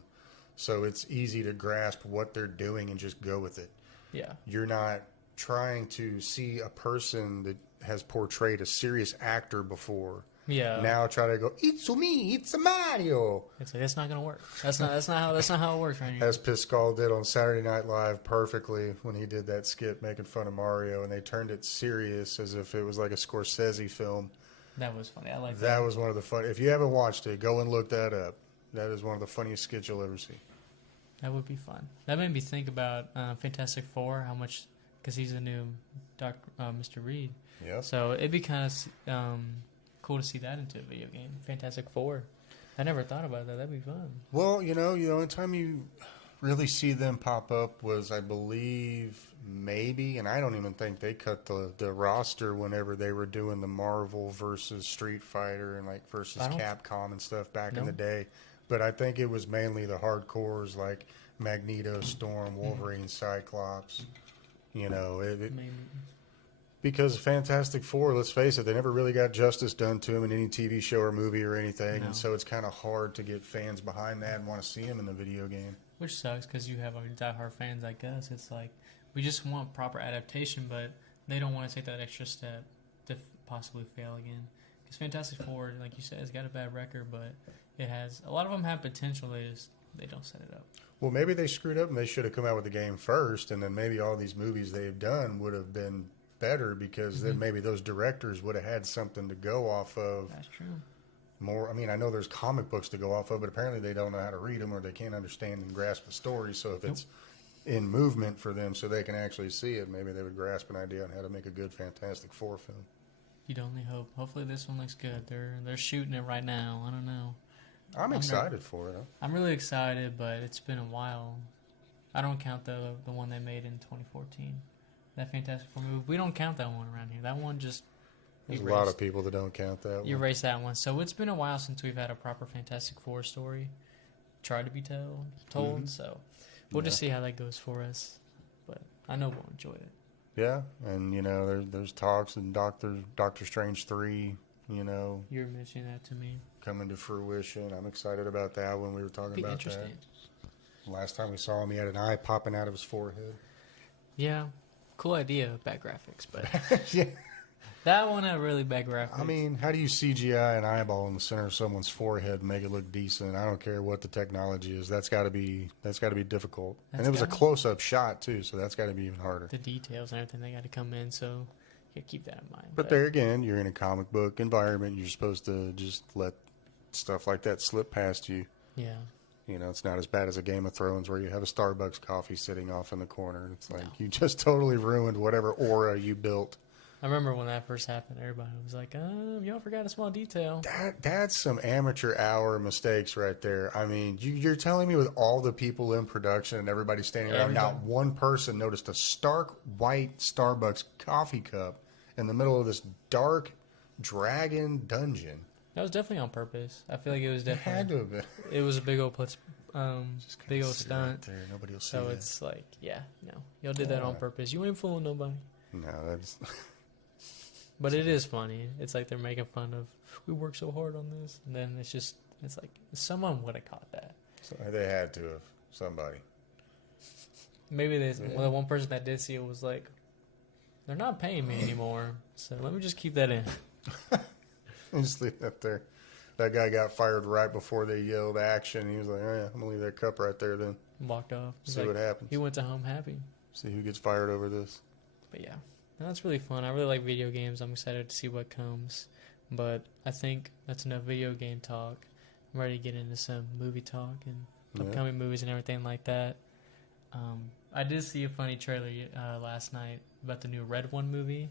So it's easy to grasp what they're doing and just go with it. Yeah. You're not trying to see a person that has portrayed a serious actor before. Yeah. Now try to go, it's me, it's a Mario. It's like, that's not gonna work. That's not how it works right here. As Pascal did on Saturday Night Live perfectly when he did that skit making fun of Mario, and they turned it serious as if it was like a Scorsese film. That was funny. I like that. That was one of the fun. If you haven't watched it, go and look that up. That is one of the funniest skits you'll ever see. That would be fun. That made me think about Fantastic Four, how much, because he's the new Mr. Reed. Yeah. So it'd be kind of cool to see that into a video game. Fantastic Four. I never thought about that. That'd be fun. Well, the only time you really see them pop up was, I believe, maybe, and I don't even think they cut the roster whenever they were doing the Marvel versus Street Fighter and versus Capcom and stuff back in the day. But I think it was mainly the hardcores like Magneto, Storm, Wolverine, Cyclops. Because Fantastic Four, let's face it, they never really got justice done to them in any TV show or movie or anything. No. And so it's kind of hard to get fans behind that and want to see them in the video game. Which sucks because you have diehard fans like us. It's like, we just want proper adaptation, but they don't want to take that extra step to possibly fail again. Because Fantastic Four, like you said, has got a bad record, but it has a lot of them have potential. They just they don't set it up. Well, maybe they screwed up and they should have come out with the game first, and then maybe all these movies they've done would have been better because then maybe those directors would have had something to go off of. That's true. More, I mean, I know there's comic books to go off of, but apparently they don't know how to read them or they can't understand and grasp the story. So if it's in movement for them so they can actually see it, maybe they would grasp an idea on how to make a good Fantastic Four film. You'd only hope. Hopefully this one looks good. They're shooting it right now. I don't know. I'm excited for it. I'm really excited, but it's been a while. I don't count the one they made in 2014. That Fantastic Four movie. We don't count that one around here. That one just... There's a lot of people that don't count that one. You erase that one. So it's been a while since we've had a proper Fantastic Four story tried to be told. So we'll just see how that goes for us. But I know we'll enjoy it. Yeah, and, you know, there's talks in Doctor Strange 3, you know. You were mentioning that to me. Coming to fruition. I'm excited about that when we were talking about that. Last time we saw him, he had an eye popping out of his forehead. Yeah, cool idea, bad graphics, but yeah. That one had really bad graphics. I mean, how do you CGI an eyeball in the center of someone's forehead and make it look decent? I don't care what the technology is. That's got to be difficult. And it was a close-up shot too, so that's got to be even harder. The details and everything, they got to come in, so you got to keep that in mind. But there again, you're in a comic book environment. You're supposed to just let stuff like that slip past you. Yeah. You know, it's not as bad as a Game of Thrones where you have a Starbucks coffee sitting off in the corner. It's like you just totally ruined whatever aura you built. I remember when that first happened, everybody was like, y'all forgot a small detail. That's some amateur hour mistakes right there. I mean, you're telling me with all the people in production and everybody standing around, not one person noticed a stark white Starbucks coffee cup in the middle of this dark dragon dungeon. That was definitely on purpose. I feel like it was definitely... It had to have been. It was a big old big old stunt. Right there. Nobody will see so that. It's like, no. Y'all did that on purpose. You ain't fooling nobody. No, that's... But it is funny. It's like they're making fun of, we worked so hard on this. And then it's like, someone would have caught that. So they had to have. Somebody. Maybe the one person that did see it was like, they're not paying me anymore. So let me just keep that in. Just leave that there. That guy got fired right before they yelled action. He was like, oh, yeah, I'm going to leave that cup right there then. Walked off. See what happens. He went to home happy. See who gets fired over this. But yeah. No, that's really fun. I really like video games. I'm excited to see what comes. But I think that's enough video game talk. I'm ready to get into some movie talk and upcoming movies and everything like that. I did see a funny trailer last night about the new Red One movie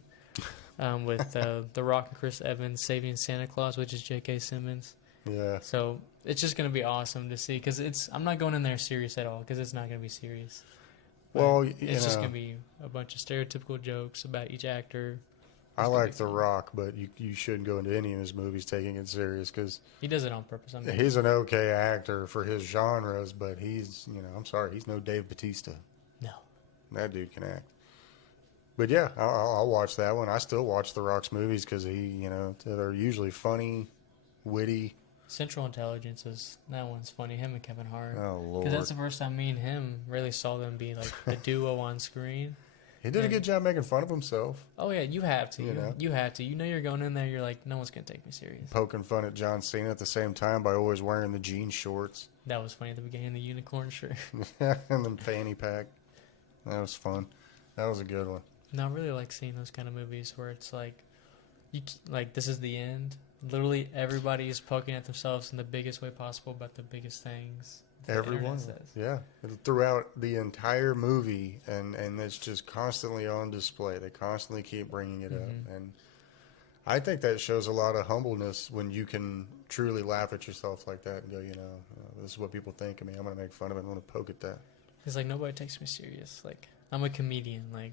with The Rock and Chris Evans saving Santa Claus, which is J.K. Simmons. Yeah. So it's just going to be awesome to see because I'm not going in there serious at all because it's not going to be serious. Well, it's just going to be a bunch of stereotypical jokes about each actor. I like The Rock, but you shouldn't go into any of his movies taking it serious because he does it on purpose. He's an okay actor for his genres, but he's, I'm sorry, he's no Dave Bautista. No. That dude can act. But yeah, I'll watch that one. I still watch The Rock's movies because they're usually funny, witty. Central Intelligence that one's funny. Him and Kevin Hart. Oh Lord! Because that's the first time me and him really saw them be like the duo on screen. He did a good job making fun of himself. Oh yeah, you have to. You have to. You're going in there. You're like, no one's gonna take me serious. Poking fun at John Cena at the same time by always wearing the jean shorts. That was funny at the beginning. The unicorn shirt. And the fanny pack. That was fun. That was a good one. No, I really like seeing those kind of movies where it's like, this is the end. Literally, everybody is poking at themselves in the biggest way possible about the biggest things. Everyone says. Yeah. Throughout the entire movie, and it's just constantly on display. They constantly keep bringing it up. And I think that shows a lot of humbleness when you can truly laugh at yourself like that and go, this is what people think of me. I'm going to make fun of it. I'm going to poke at that. It's like, nobody takes me serious. Like, I'm a comedian. Like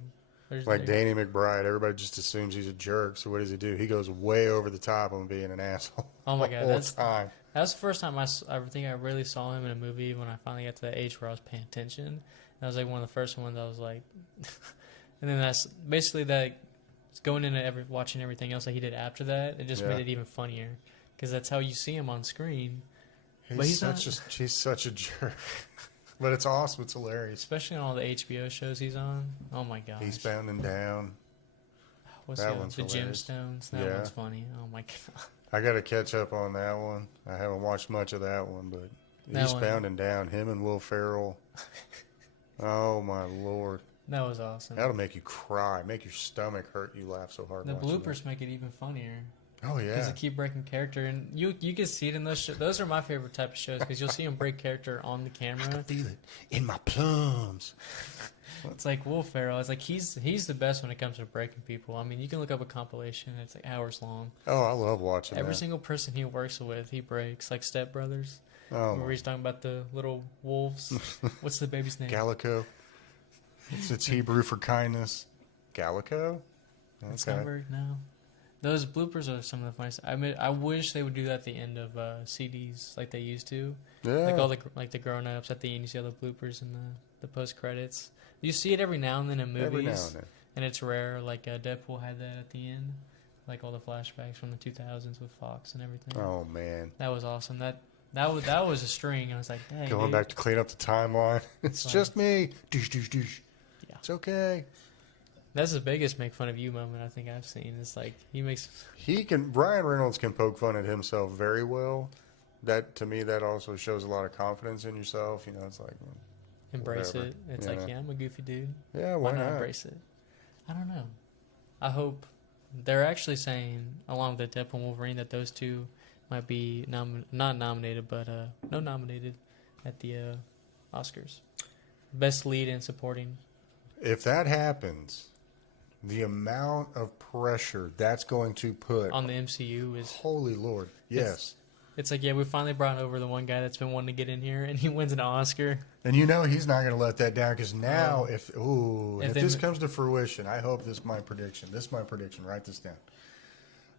Danny McBride, everybody just assumes he's a jerk. So what does he do? He goes way over the top on being an asshole. Oh my God, time. That was the first time I think I really saw him in a movie when I finally got to the age where I was paying attention. And that was like one of the first ones I was like, and then that's basically that. Going into watching everything else that he did after that, it just made it even funnier because that's how you see him on screen. He's such a jerk. But it's awesome. It's hilarious. Especially on all the HBO shows he's on. Oh, my gosh. Eastbound and Down. What's that one? The Gemstones. That one's funny. Oh, my God. I got to catch up on that one. I haven't watched much of that one, but Eastbound and Down, him and Will Ferrell. Oh my Lord. That was awesome. That'll make you cry, make your stomach hurt. You laugh so hard. The bloopers make it even funnier. Oh yeah, because they keep breaking character, and you can see it in those shows. Those are my favorite type of shows because you'll see them break character on the camera. I can feel it in my plums. It's like Will Ferrell. It's like he's the best when it comes to breaking people. I mean, you can look up a compilation. It's like hours long. Oh, I love watching Every that. single person he works with, he breaks. Like Step Brothers. Oh, where he's talking about the little wolves. What's the baby's name? Gallico. It's Hebrew for kindness. Gallico? It's not very, no. Those bloopers are some of the funniest. I mean, I wish they would do that at the end of CDs like they used to. Yeah. Like all the grown-ups at the end, you see all the bloopers and the post-credits. You see it every now and then in movies. Every now and then. And it's rare. Like Deadpool had that at the end. Like all the flashbacks from the 2000s with Fox and everything. Oh, man. That was awesome. That was a string. I was like, dang, Going back to clean up the timeline. It's just me. Douche, douche, douche. Yeah. It's okay. That's the biggest make fun of you moment I think I've seen. It's like Ryan Reynolds can poke fun at himself very well. That to me, that also shows a lot of confidence in yourself. You know, it's like embrace whatever. it. It's like, yeah, I'm a goofy dude. Yeah, why why not not embrace it? I don't know. I hope they're actually saying along with the Deadpool and Wolverine that those two might be not nominated, but no nominated at the Oscars. Best lead in supporting. If that happens, the amount of pressure that's going to put on the MCU is holy Lord. Yes. It's like, yeah, we finally brought over the one guy that's been wanting to get in here, and he wins an Oscar. And you know he's not going to let that down because now if this comes to fruition, I hope this is my prediction. This is my prediction. Write this down.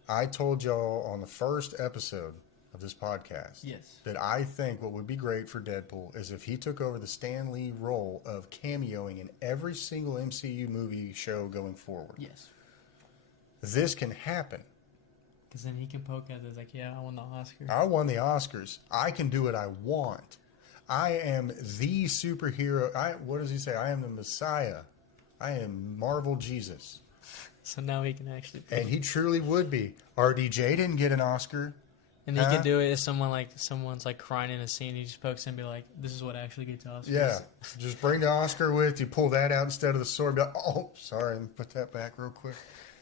I told y'all on the first episode of this podcast that I think what would be great for Deadpool is if he took over the Stan Lee role of cameoing in every single MCU movie show going forward. Yes. This can happen. Because then he can poke at it. It's like, yeah, I won the Oscar. I won the Oscars. I can do what I want. I am the superhero. What does he say? I am the Messiah. I am Marvel Jesus. So now he can actually and he truly would be. RDJ didn't get an Oscar. And he could do it if someone's like crying in a scene. He just pokes in and be like, "This is what actually gets Oscars." Yeah, just bring the Oscar with you. Pull that out instead of the sword. Be like, oh, sorry, let me put that back real quick.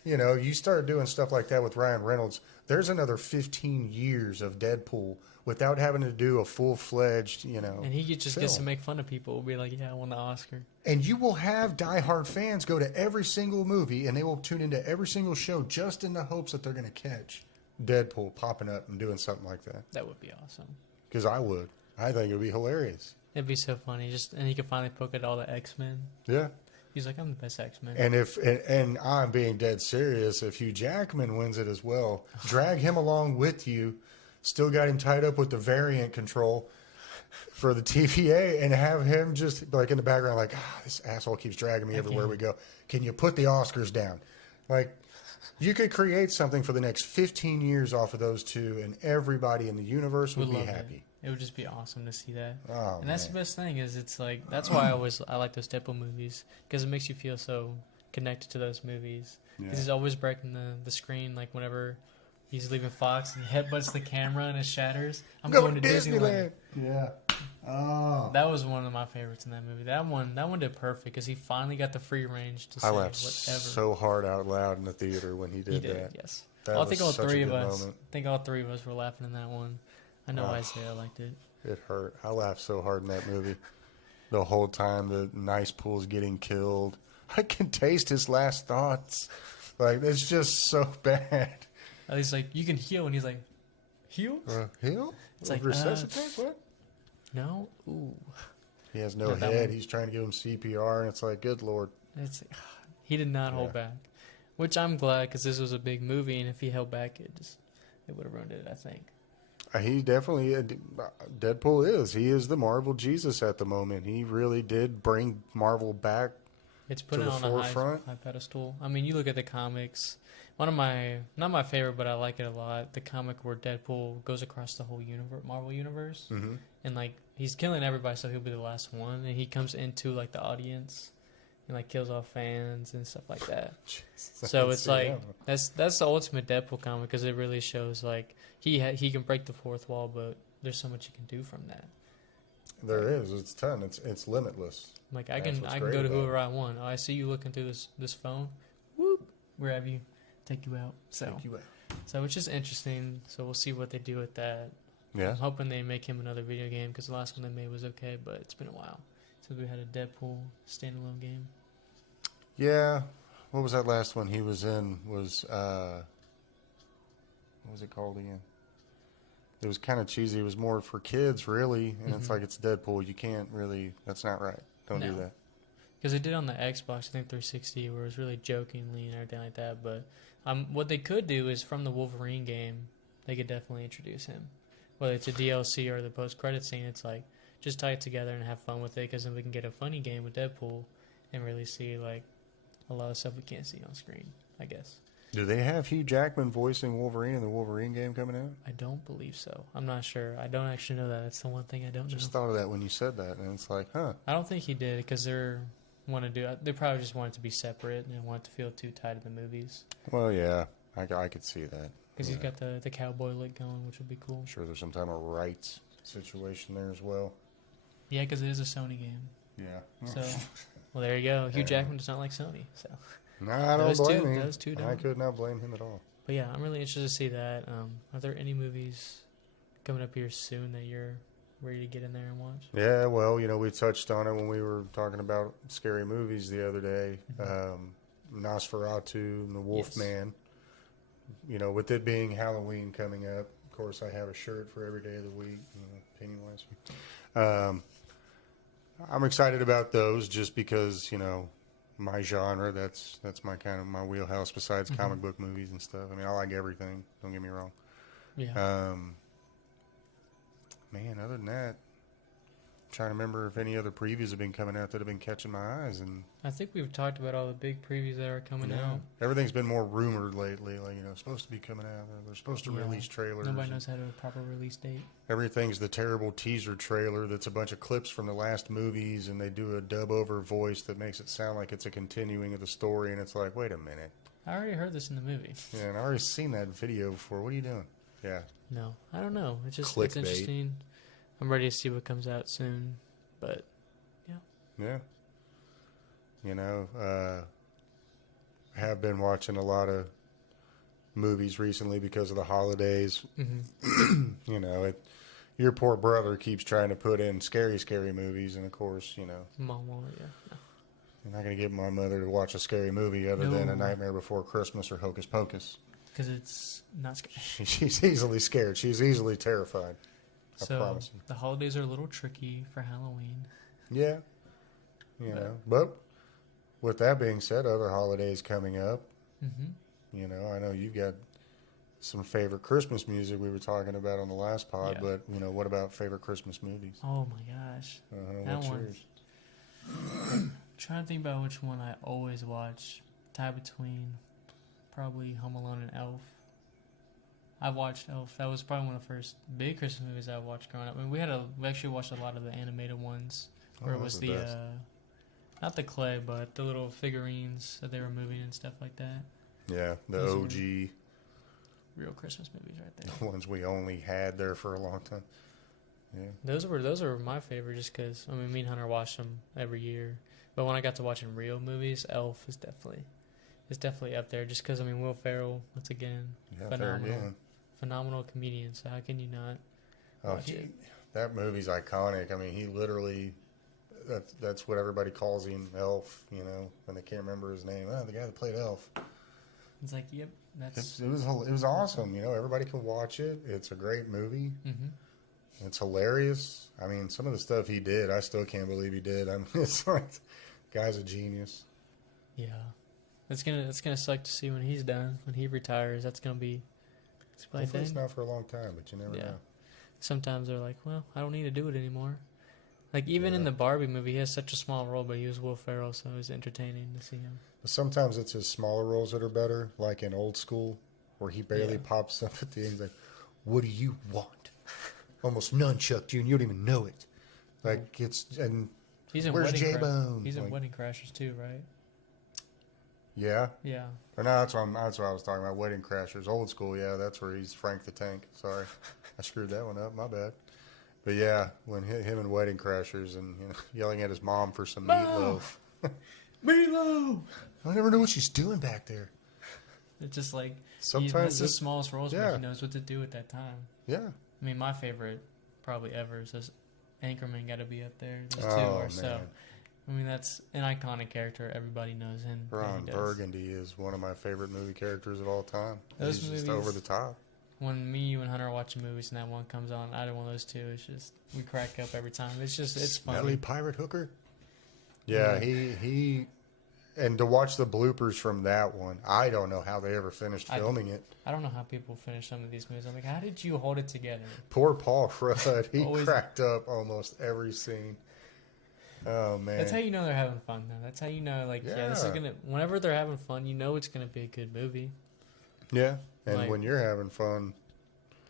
You know, you start doing stuff like that with Ryan Reynolds. There's another 15 years of Deadpool without having to do a full-fledged, And he just gets to make fun of people. We'll be like, "Yeah, I won the Oscar." And you will have diehard fans go to every single movie, and they will tune into every single show just in the hopes that they're going to catch Deadpool popping up and doing something like that. That would be awesome. Because I would. I think it would be hilarious. It'd be so funny. And he could finally poke at all the X-Men. Yeah. He's like, I'm the best X-Men. And I'm being dead serious. If Hugh Jackman wins it as well, drag him along with you. Still got him tied up with the variant control for the TVA, and have him just like in the background, like, this asshole keeps dragging me everywhere we go. Can you put the Oscars down? Like, you could create something for the next 15 years off of those two, and everybody in the universe would be happy. It would just be awesome to see that. Oh, and that's the best thing is it's like, that's why I like those Deadpool movies, because it makes you feel so connected to those movies. Because he's always breaking the screen, like whenever he's leaving Fox and he headbutts the camera and it shatters. I'm going to Disneyland. Yeah. Oh. That was one of my favorites in that movie. That one did perfect because he finally got the free range to say whatever. So hard out loud in the theater when he did that. Yes. I think all three of us. I think all three of us were laughing in that one. I know Isaiah liked it. It hurt. I laughed so hard in that movie. The whole time the nice pool's getting killed. I can taste his last thoughts. Like, it's just so bad. He's like, you can heal. And he's like, heal? Heal? It's like, resuscitate? What? No? Ooh. He has no head. He's trying to give him CPR, and it's like, good Lord. He did not hold back. Which I'm glad, because this was a big movie, and if he held back, it would have ruined it, I think. He definitely, Deadpool is. He is the Marvel Jesus at the moment. He really did bring Marvel back It's put to it the on forefront. a high pedestal. I mean, you look at the comics. One of my, not my favorite, but I like it a lot. The comic where Deadpool goes across the whole Marvel universe. Mm-hmm. And, like, he's killing everybody, so he'll be the last one. And he comes into, like, the audience and, like, kills off fans and stuff like that. So it's like, that's the ultimate Deadpool comic because it really shows, like, he can break the fourth wall, but there's so much he can do from that. There is. It's a ton. It's limitless. Like I can go to whoever I want. Oh, I see you looking through this phone. Whoop, grab you, take you out. So it's just interesting. So we'll see what they do with that. Yeah. I'm hoping they make him another video game because the last one they made was okay, but it's been a while since we had a Deadpool standalone game. Yeah. What was that last one he was in? What was it called again? It was kind of cheesy. It was more for kids, really, and it's like it's Deadpool. You can't really. That's not right. Don't do that. Because they did on the Xbox, I think 360, where it was really jokingly and everything like that. But what they could do is from the Wolverine game, they could definitely introduce him. Whether it's a DLC or the post-credit scene, it's like just tie it together and have fun with it. Because then we can get a funny game with Deadpool and really see like a lot of stuff we can't see on screen, I guess. Do they have Hugh Jackman voicing Wolverine in the Wolverine game coming out? I don't believe so. I'm not sure. I don't actually know that. That's the one thing I don't know. Just thought of that when you said that, and it's like, huh. I don't think he did because they probably just want it to be separate and want it to feel too tied to the movies. Well, yeah, I could see that. Because he's got the cowboy look going, which would be cool. I'm sure there's some type of rights situation there as well. Yeah, because it is a Sony game. Yeah. So, well, there you go. Hugh Jackman does not like Sony, so. No, I don't blame him. Those two don't. I could not blame him at all. But yeah, I'm really interested to see that. Are there any movies coming up here soon that you're ready to get in there and watch? Yeah, well, we touched on it when we were talking about scary movies the other day. Nosferatu and the Wolfman. Yes. With it being Halloween coming up, of course, I have a shirt for every day of the week, Pennywise. I'm excited about those just because, my genre, that's my kind of my wheelhouse besides comic book movies and stuff. I mean, I like everything, don't get me wrong. Yeah. Man, other than that, I'm trying to remember if any other previews have been coming out that have been catching my eyes. And I think we've talked about all the big previews that are coming out. Everything's been more rumored lately, like, supposed to be coming out. They're supposed to release trailers. Nobody knows how to have a proper release date. Everything's the terrible teaser trailer that's a bunch of clips from the last movies, and they do a dub-over voice that makes it sound like it's a continuing of the story, and it's like, wait a minute. I already heard this in the movie. Yeah, and I already seen that video before. What are you doing? Yeah. No, I don't know. It's just Clickbait. It's interesting. I'm ready to see what comes out soon, but yeah. Have been watching a lot of movies recently because of the holidays. Your poor brother keeps trying to put in scary movies, and of course, Mom won't. Yeah. No. You're not going to get my mother to watch a scary movie other than A Nightmare Before Christmas or Hocus Pocus. Because it's not scary. She's easily scared. She's easily terrified. I promise you. The holidays are a little tricky for Halloween. Yeah. But with that being said, other holidays coming up. I know you've got some favorite Christmas music we were talking about on the last pod, but, what about favorite Christmas movies? Oh, my gosh. What's yours? I'm trying to think about which one I always watch. Tie between probably Home Alone and Elf. I've watched Elf. That was probably one of the first big Christmas movies I watched growing up. I mean, we actually watched a lot of the animated ones where it was not the clay, but the little figurines that they were moving and stuff like that. Yeah, those OG. Real Christmas movies right there. The ones we only had there for a long time. Yeah. Those were my favorite just because, me and Hunter watched them every year. But when I got to watching real movies, Elf is definitely up there just because, Will Ferrell, once again, phenomenal comedian. So how can you not watch it? That movie's iconic. He literally, that's what everybody calls him, Elf, when they can't remember his name. Oh, the guy that played Elf. It's like, yep, it was awesome. Everybody can watch it. It's a great movie. It's hilarious. Some of the stuff he did, I still can't believe he did. It's like, guy's a genius. Yeah. It's gonna suck to see when he's done, when he retires. That's gonna be. Hopefully it's not for a long time, but you never know. Sometimes they're like, well, I don't need to do it anymore. Like even in the Barbie movie, he has such a small role, but he was Will Ferrell, so it was entertaining to see him. But sometimes it's his smaller roles that are better, like in Old School, where he barely pops up at the end. He's like, "What do you want?" Almost nunchucked you, and you don't even know it. Like he's in where's J-Bone? He's in Wedding Crashers too, right? Yeah. Yeah. Or no, that's what I was talking about. Wedding Crashers, Old School. Yeah, that's where he's Frank the Tank. Sorry, I screwed that one up. My bad. But yeah, when him and Wedding Crashers and yelling at his mom for some Mom! meatloaf. Meatloaf! I never know what she's doing back there. It's just like Sometimes that's the smallest roles, yeah. but he knows what to do at that time. Yeah. I mean, my favorite probably ever is this Anchorman. Got to be up there. Those two Oh, are so. man. I mean, that's an iconic character. Everybody knows him. Ron Burgundy is one of my favorite movie characters of all time. Those He's movies, just over the top. When me, you, and Hunter are watching movies and that one comes on, either one of those two, it's just we crack up every time. It's Smelly funny. pirate hooker. Yeah, he and to watch the bloopers from that one, I don't know how they ever finished filming it. I don't know how people finish some of these movies. I'm like, how did you hold it together? Poor Paul Rudd. He cracked up almost every scene. Oh man, that's how you know they're having fun. Though that's how you know, like, yeah, this is gonna. Whenever they're having fun, you know it's gonna be a good movie. Yeah, and like, when you're having fun,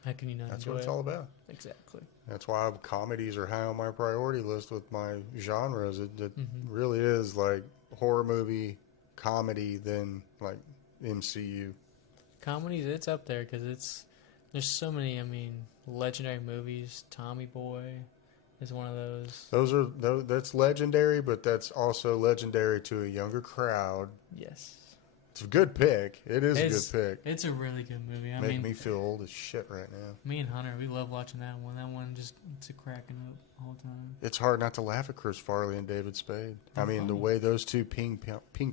how can you not? That's enjoy what it's all about. Exactly. That's why comedies are high on my priority list with my genres. It really is like horror movie, comedy, then like MCU. Comedies, it's up there because there's so many. I mean, legendary movies. Tommy Boy is one of those. That's legendary, but that's also legendary to a younger crowd. Yes. It's a good pick. It is a good pick. It's a really good movie. I Make mean, me feel old as shit right now. Me and Hunter, we love watching that one. That one it's a cracking up the whole time. It's hard not to laugh at Chris Farley and David Spade. They're funny. The way those two ping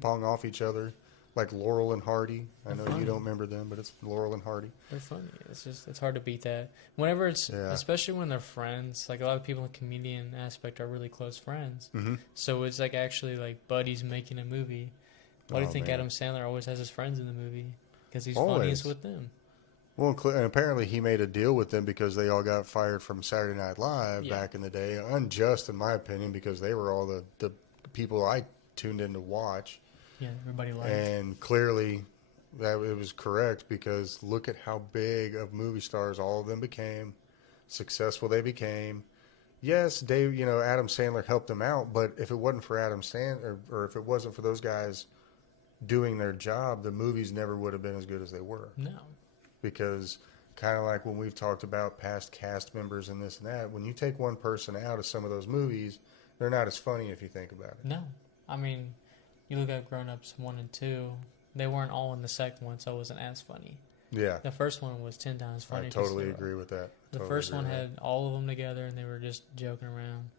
pong off each other, like Laurel and Hardy. I know you don't remember them, but it's Laurel and Hardy. They're funny. It's hard to beat that. Whenever especially when they're friends, like a lot of people in the comedian aspect are really close friends. Mm-hmm. So it's like actually like buddies making a movie. Why do you think Adam Sandler always has his friends in the movie? Because he's funniest with them. Well, and apparently he made a deal with them because they all got fired from Saturday Night Live back in the day. Unjust, in my opinion, because they were all the people I tuned in to watch. Yeah, everybody liked. And clearly that it was correct because look at how big of movie stars all of them became, successful they became. Yes, Adam Sandler helped them out, but if it wasn't for Adam Sandler or if it wasn't for those guys doing their job, the movies never would have been as good as they were. No. Because kind of like when we've talked about past cast members and this and that, when you take one person out of some of those movies, they're not as funny if you think about it. No. I mean, you look at Grown Ups 1 and 2, they weren't all in the second one, so it wasn't as funny. Yeah. The first one was 10 times funnier. I totally agree with that. The first one had all of them together, and they were just joking around.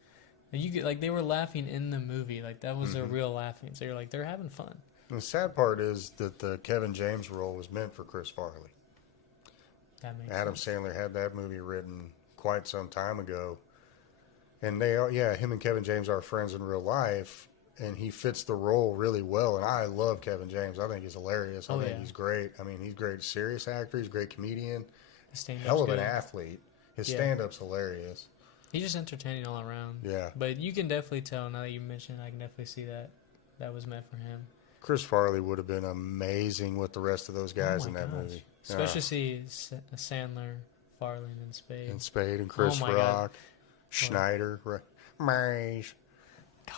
And you get like they were laughing in the movie, like that was their real laughing. So you're like, they're having fun. And the sad part is that the Kevin James role was meant for Chris Farley. That makes Adam sense. Sandler had that movie written quite some time ago, and him and Kevin James are friends in real life. And he fits the role really well. And I love Kevin James. I think he's hilarious. I think he's great. I mean, he's a great serious actor. He's a great comedian. Hell of an athlete. His stand-up's hilarious. He's just entertaining all around. Yeah. But you can definitely tell, now that you mentioned, I can definitely see that was meant for him. Chris Farley would have been amazing with the rest of those guys in that movie. Especially see Sandler, Farley, and Spade. And Spade and Chris Rock. Schneider. Maze.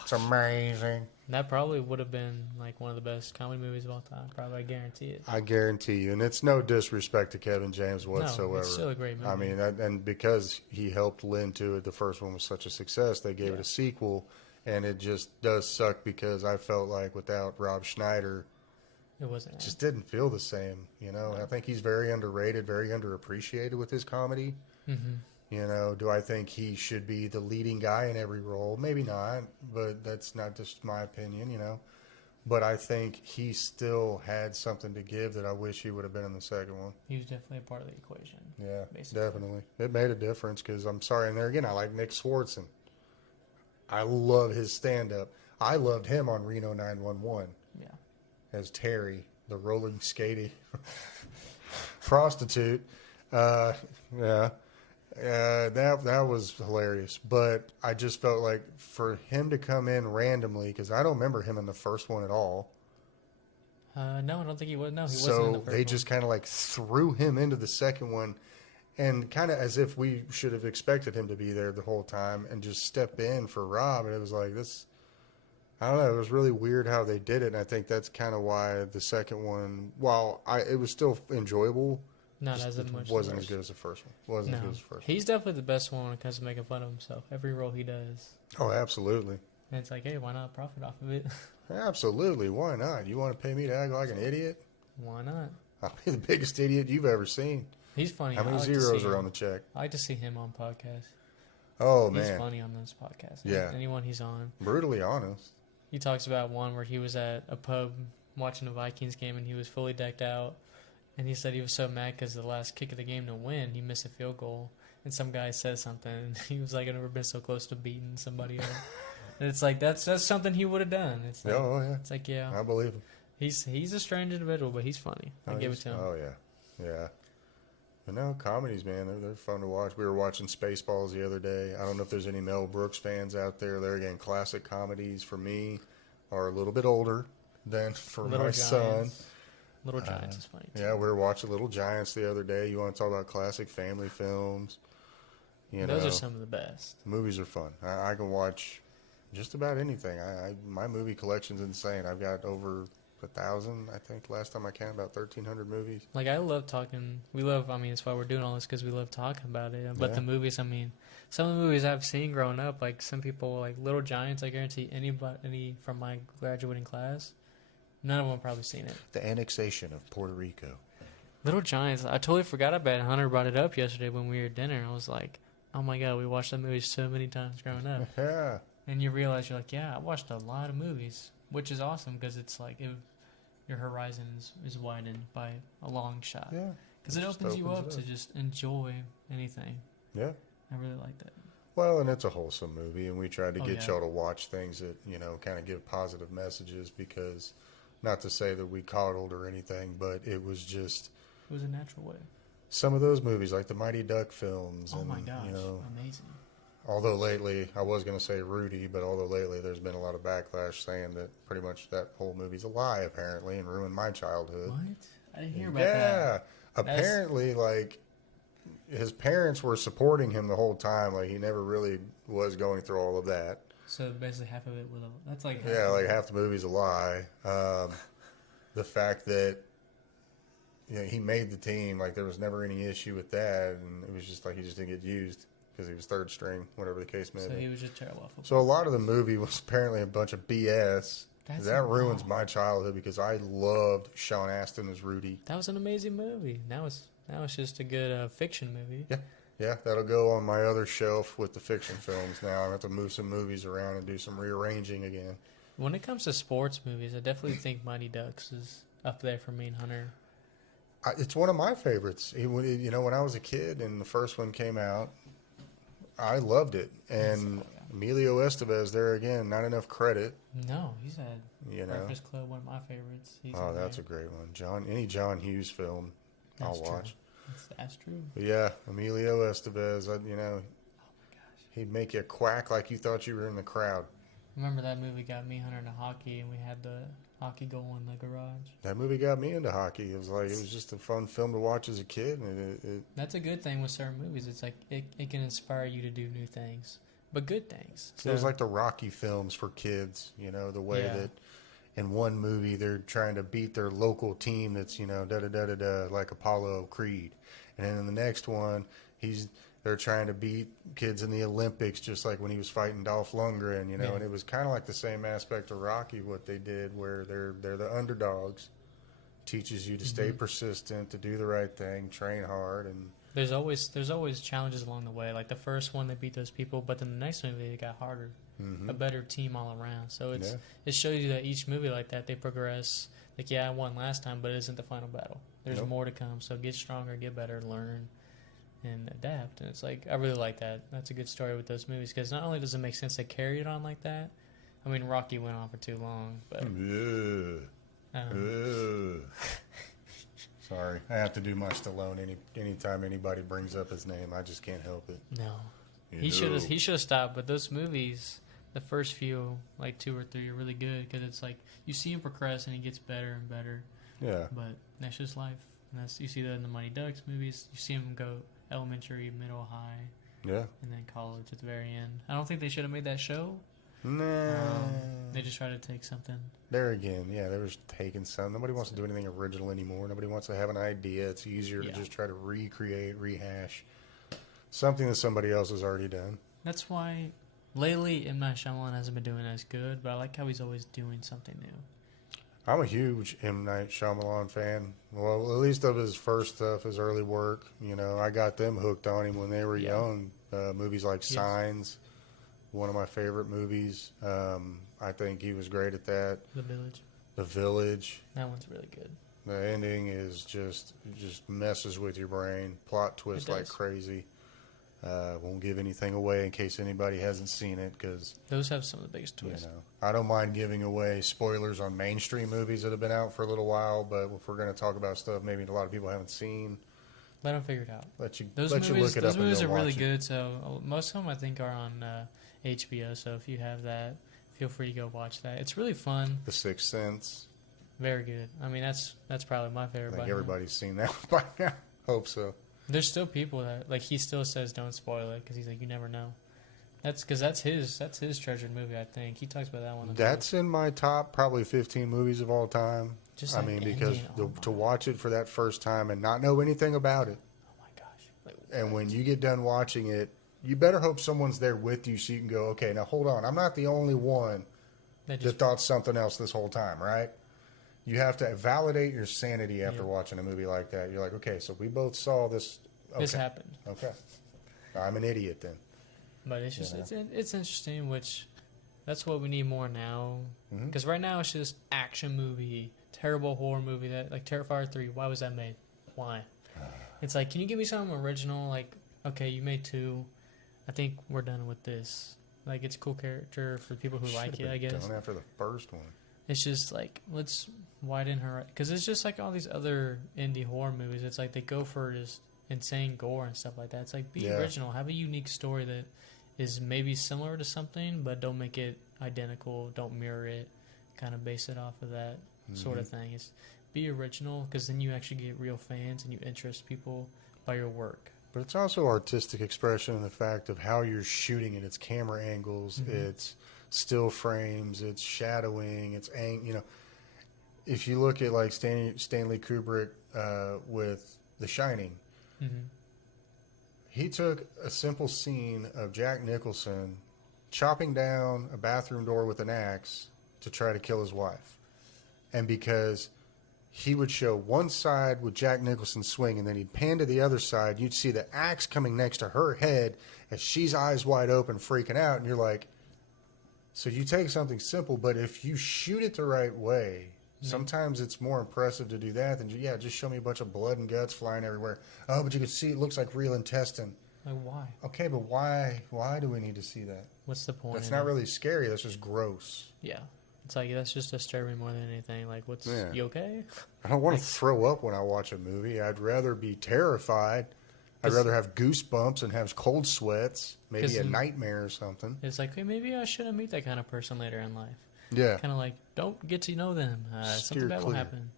It's amazing. That probably would have been like one of the best comedy movies of all time. Probably, I guarantee it. I guarantee you. And it's no disrespect to Kevin James whatsoever. No, it's still a great movie. I mean, and because he helped lend to it, the first one was such a success, they gave it a sequel. And it just does suck because I felt like without Rob Schneider, it just didn't feel the same. No. I think he's very underrated, very underappreciated with his comedy. Mm-hmm. Do I think he should be the leading guy in every role? Maybe not, but that's not just my opinion, But I think he still had something to give that I wish he would have been in the second one. He was definitely a part of the equation. Yeah, definitely. It made a difference because I'm sorry. And there again, I like Nick Swartzen. I love his stand-up. I loved him on Reno 911. Yeah. As Terry, the rolling skating prostitute. Yeah. That was hilarious, but I just felt like for him to come in randomly, because I don't remember him in the first one at all. No, I don't think he was. No, he wasn't in the So first they just kind of like threw him into the second one, and kind of as if we should have expected him to be there the whole time and just step in for Rob. And it was like this. I don't know. It was really weird how they did it, and I think that's kind of why the second one, while it was still enjoyable, Not as much. Wasn't as good as the first one. Wasn't as good as the first one. He's definitely the best one when it comes to making fun of himself. Every role he does. Oh, absolutely. And it's like, hey, why not profit off of it? Absolutely. Why not? You want to pay me to act like an idiot? Why not? I'll be the biggest idiot you've ever seen. He's funny. How many zeros are on the check? I like to see him on podcasts. Oh, man. He's funny on those podcasts. Yeah. Anyone he's on. Brutally honest. He talks about one where he was at a pub watching a Vikings game and he was fully decked out. And he said he was so mad because the last kick of the game to win, he missed a field goal. And some guy said something. And he was like, I've never been so close to beating somebody up. And it's like, that's something he would have done. It's like, oh, yeah. It's like, yeah. I believe him. He's a strange individual, but he's funny. I give it to him. Oh, yeah. Yeah. But no, comedies, man, they're fun to watch. We were watching Spaceballs the other day. I don't know if there's any Mel Brooks fans out there. There again, classic comedies for me are a little bit older than for my son. Little Giants is funny too. Yeah, we were watching Little Giants the other day. You want to talk about classic family films? Those are some of the best. Movies are fun. I can watch just about anything. My movie collection's insane. I've got over 1,000, I think. Last time I counted, about 1,300 movies. Like, I love talking. That's why we're doing all this, because we love talking about it. But the movies, some of the movies I've seen growing up, like some people, like Little Giants, I guarantee any from my graduating class, none of them have probably seen it. The annexation of Puerto Rico. Little Giants, I totally forgot about it. Hunter brought it up yesterday when we were at dinner. I was like, oh my God, we watched that movie so many times growing up. Yeah. And you realize, you're like, yeah, I watched a lot of movies, which is awesome, because it's like your horizon is widened by a long shot. Yeah. Because it opens you up to just enjoy anything. Yeah. I really like that. Well, and it's a wholesome movie, and we tried to get y'all to watch things that, kind of give positive messages, because, not to say that we coddled or anything, but it was just... It was a natural way. Some of those movies, like the Mighty Duck films. Oh my gosh, amazing. Although lately, I was going to say Rudy, but although lately there's been a lot of backlash saying that pretty much that whole movie's a lie, apparently, and ruined my childhood. What? I didn't hear about that. Yeah. Apparently, like, his parents were supporting him the whole time. Like, he never really was going through all of that. So basically half of it was that's like... half the movie's a lie. The fact that he made the team, like, there was never any issue with that, and it was just like he just didn't get used because he was third string, whatever the case may be. So he was just terrible at football. So a lot of the movie was apparently a bunch of BS. That ruins my childhood, because I loved Sean Astin as Rudy. That was an amazing movie. Now it's just a good fiction movie. Yeah, that'll go on my other shelf with the fiction films now. I have to move some movies around and do some rearranging again. When it comes to sports movies, I definitely think Mighty Ducks is up there for me and Hunter. It's one of my favorites. When I was a kid and the first one came out, I loved it. And Emilio Estevez, there again, not enough credit. No, he's had Breakfast Club, one of my favorites. That's a great one. Any John Hughes film, I'll watch. That's true. But yeah, Emilio Estevez, oh my gosh, he'd make you quack like you thought you were in the crowd. Remember that movie got me Hunter into hockey, and we had the hockey goal in the garage. That movie got me into hockey. It was just a fun film to watch as a kid. And that's a good thing with certain movies. It's like it can inspire you to do new things, but good things. So it was like the Rocky films for kids, the way that in one movie they're trying to beat their local team that's, like Apollo Creed. And then in the next one, they're trying to beat kids in the Olympics, just like when he was fighting Dolph Lundgren, and it was kind of like the same aspect of Rocky, what they did, where they're the underdogs, teaches you to stay persistent, to do the right thing, train hard, and there's always challenges along the way. Like the first one, they beat those people, but then the next movie, it got harder, a better team all around. So it shows you that each movie like that, they progress. Like, I won last time, but it isn't the final battle. There's more to come. So get stronger, get better, learn, and adapt. And it's like, I really like that. That's a good story with those movies, because not only does it make sense to carry it on like that. I mean, Rocky went on for too long, but sorry, I have to do my Stallone anytime anybody brings up his name. I just can't help it. No, he should have stopped. But those movies, the first few, like 2 or 3, are really good, because it's like you see him progress and he gets better and better. Yeah, but that's just life. And you see that in the Mighty Ducks movies. You see him go elementary, middle, high, and then college at the very end. I don't think they should have made that show, Nah. They just try to take something. There again, yeah, they were just taking some. Nobody wants to do anything original anymore. Nobody wants to have an idea. It's easier to just try to recreate, rehash something that somebody else has already done. That's why lately M. Night Shyamalan hasn't been doing as good, but I like how he's always doing something new. I'm a huge M. Night Shyamalan fan. Well, at least of his first stuff, his early work. You know, I got them hooked on him when they were young. Movies like Signs, one of my favorite movies. I think he was great at that. The Village. That one's really good. The ending is just messes with your brain. Plot twist like crazy. Won't give anything away in case anybody hasn't seen it, because those have some of the biggest twists. You know, I don't mind giving away spoilers on mainstream movies that have been out for a little while, but if we're going to talk about stuff maybe a lot of people haven't seen, let them figure it out. Let you look it up. Those movies are really good. So most of them I think are on HBO. So if you have that, feel free to go watch that. It's really fun. The Sixth Sense. Very good. I mean, that's probably my favorite. I think everybody's seen that by now. Hope so. There's still people that, like, he still says don't spoil it because he's like, you never know. That's because that's his treasured movie. I think he talks about that one. That's in my top probably 15 movies of all time. I mean, because to watch it for that first time and not know anything about it. Oh my gosh! And when you get done watching it, you better hope someone's there with you so you can go, okay, now hold on. I'm not the only one that thought something else this whole time, right? You have to validate your sanity after watching a movie like that. You're like, okay, so we both saw this. Okay. This happened. Okay. I'm an idiot then. But it's just, it's interesting, which that's what we need more now. Because right now it's just action movie, terrible horror movie. That like Terrifier 3, why was that made? Why? It's like, can you give me something original? Like, okay, you made 2. I think we're done with this. Like, it's a cool character for people who like it, I guess. Done after the first one. It's just like, let's widen her, because it's just like all these other indie horror movies. It's like they go for just insane gore and stuff like that. It's like, be original, have a unique story that is maybe similar to something, but don't make it identical, don't mirror it, kind of base it off of that sort of thing. It's be original, because then you actually get real fans and you interest people by your work. But it's also artistic expression in the fact of how you're shooting it. It's camera angles, it's still frames, it's shadowing, it's you know, if you look at like Stanley Kubrick with The Shining, he took a simple scene of Jack Nicholson chopping down a bathroom door with an axe to try to kill his wife, and because he would show one side with Jack Nicholson swing, and then he'd pan to the other side, you'd see the axe coming next to her head as she's eyes wide open freaking out, and you're like, so you take something simple, but if you shoot it the right way, sometimes it's more impressive to do that than, just show me a bunch of blood and guts flying everywhere. Oh, but you can see it looks like real intestine. Like, why? Okay, but why do we need to see that? What's the point? That's not really scary. That's just gross. Yeah. It's like, that's just disturbing more than anything. Like, you okay? I don't want to throw up when I watch a movie. I'd rather be terrified. I'd rather have goosebumps and have cold sweats, maybe a nightmare or something. It's like, hey, maybe I shouldn't meet that kind of person later in life. Yeah. Kind of like, don't get to know them. Something bad will happen.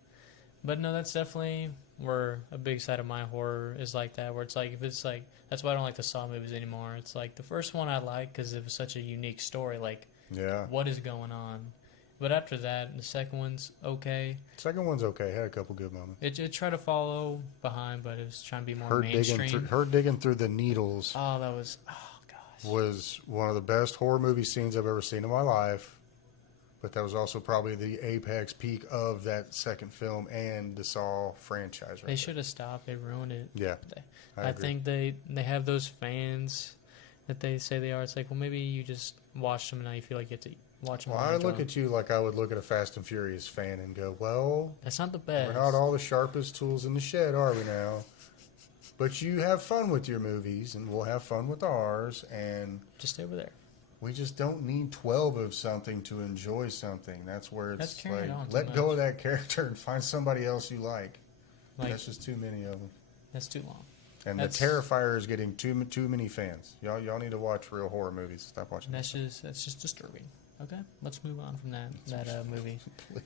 But no, that's definitely where a big side of my horror is like that, where it's like, if it's like, that's why I don't like the Saw movies anymore. It's like, the first one I liked because it was such a unique story. Like, what is going on? But after that, the second one's okay. Second one's okay. Had a couple good moments. It tried to follow behind, but it was trying to be more mainstream. Her digging through the needles. Oh, that was... Oh, gosh. Was one of the best horror movie scenes I've ever seen in my life. But that was also probably the apex peak of that second film and the Saw franchise. They should have stopped. They ruined it. Yeah. I think they have those fans that they say they are. It's like, well, maybe you just watch them and now you feel like you have to watch them. Well, I look at you like I would look at a Fast and Furious fan and go, well, that's not the best. We're not all the sharpest tools in the shed, are we now? But you have fun with your movies, and we'll have fun with ours, and just stay over there. We just don't need 12 of something to enjoy something. That's where it's like, let go of that character and find somebody else you like. That's just too many of them. That's too long. And the Terrifier is getting too many fans. Y'all need to watch real horror movies. Stop watching. That's just disturbing. Okay, let's move on from that movie.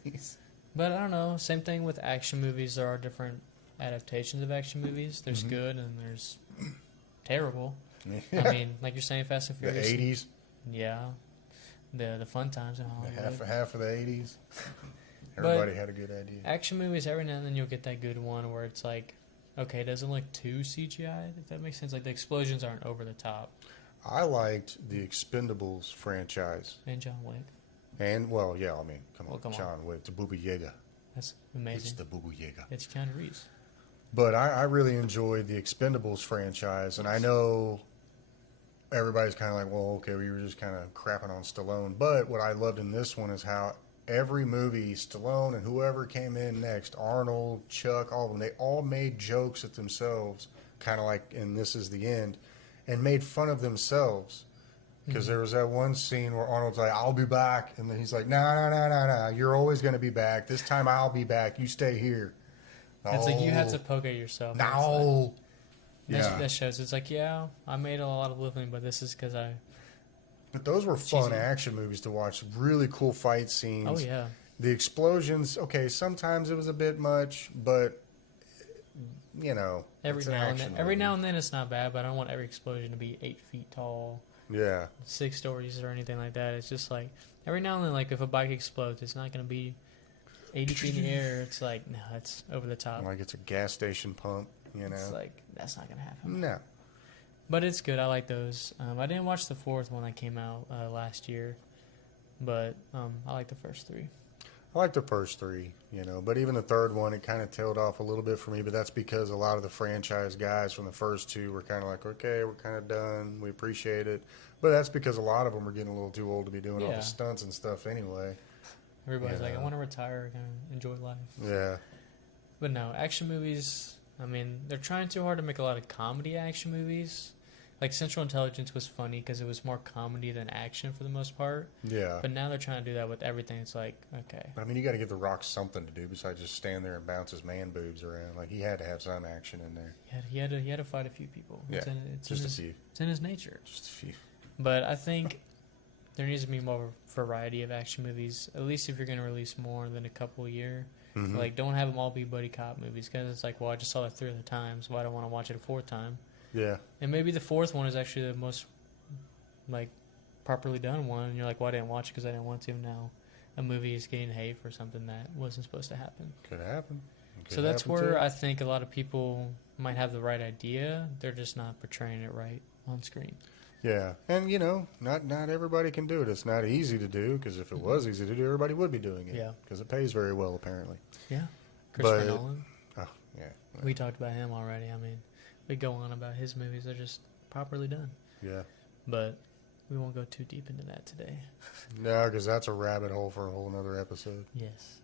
Please. But I don't know. Same thing with action movies. There are different adaptations of action movies. There's good and there's terrible. I mean, like you're saying, Fast and Furious. The 80s. Yeah. the fun times in Hollywood. Half of the 80s. Everybody had a good idea. Action movies, every now and then you'll get that good one where it's like, okay, it doesn't look too CGI, if that makes sense. Like, the explosions aren't over the top. I liked the Expendables franchise. And John Wick. And, well, yeah, I mean, come on, come John Wick, the Booba Yaga. That's amazing. It's the Booba Yaga. It's Keanu Reeves. But I really enjoyed the Expendables franchise, and I know everybody's kind of like, well, okay, we were just kind of crapping on Stallone. But what I loved in this one is how every movie, Stallone and whoever came in next, Arnold, Chuck, all of them, they all made jokes at themselves, kind of like in This Is the End, and made fun of themselves. Because there was that one scene where Arnold's like, I'll be back. And then he's like, no, you're always going to be back. This time I'll be back. You stay here. It's like you have to poke at yourself. No. That shows. It's like, yeah, I made a lot of living, but this is because I... But those were fun action movies to watch. Really cool fight scenes. Oh, yeah. The explosions, okay, sometimes it was a bit much, but, you know, every now and then it's not bad, but I don't want every explosion to be 8 feet tall. Yeah. 6 stories or anything like that. It's just like, every now and then, like, if a bike explodes, it's not going to be 80 feet in the air. It's like, no, it's over the top. Like it's a gas station pump, you know. It's like, that's not going to happen. No. But it's good. I like those. I didn't watch the 4th one that came out last year, but I like the first 3. I like the first 3, you know, but even the 3rd one, it kind of tailed off a little bit for me, but that's because a lot of the franchise guys from the first 2 were kind of like, okay, we're kind of done. We appreciate it. But that's because a lot of them are getting a little too old to be doing all the stunts and stuff anyway. Everybody's like, I want to retire, kind of enjoy life. Yeah. But no, action movies, I mean, they're trying too hard to make a lot of comedy action movies. Like, Central Intelligence was funny because it was more comedy than action for the most part. Yeah. But now they're trying to do that with everything. It's like, okay. But, I mean, you got to give The Rock something to do besides just stand there and bounce his man boobs around. Like, he had to have some action in there. He had to fight a few people. Yeah, just a few. It's in his nature. Just a few. But I think there needs to be more variety of action movies, at least if you're going to release more than a couple a year. Mm-hmm. Like, don't have them all be buddy cop movies because it's like, well, I just saw that 3 other times. Why do I want to watch it a 4th time? Yeah. And maybe the 4th one is actually the most, like, properly done one. And you're like, well, I didn't watch it because I didn't want to. Now a movie is getting hate for something that wasn't supposed to happen. Could happen. So that's where I think a lot of people might have the right idea. They're just not portraying it right on screen. Yeah. And, you know, not everybody can do it. It's not easy to do because if it was easy to do, everybody would be doing it. Yeah. Because it pays very well, apparently. Yeah. Christopher Nolan. Oh, yeah. We talked about him already. I mean, we go on about his movies. They're just properly done. Yeah. But we won't go too deep into that today. No, because that's a rabbit hole for a whole nother episode. Yes.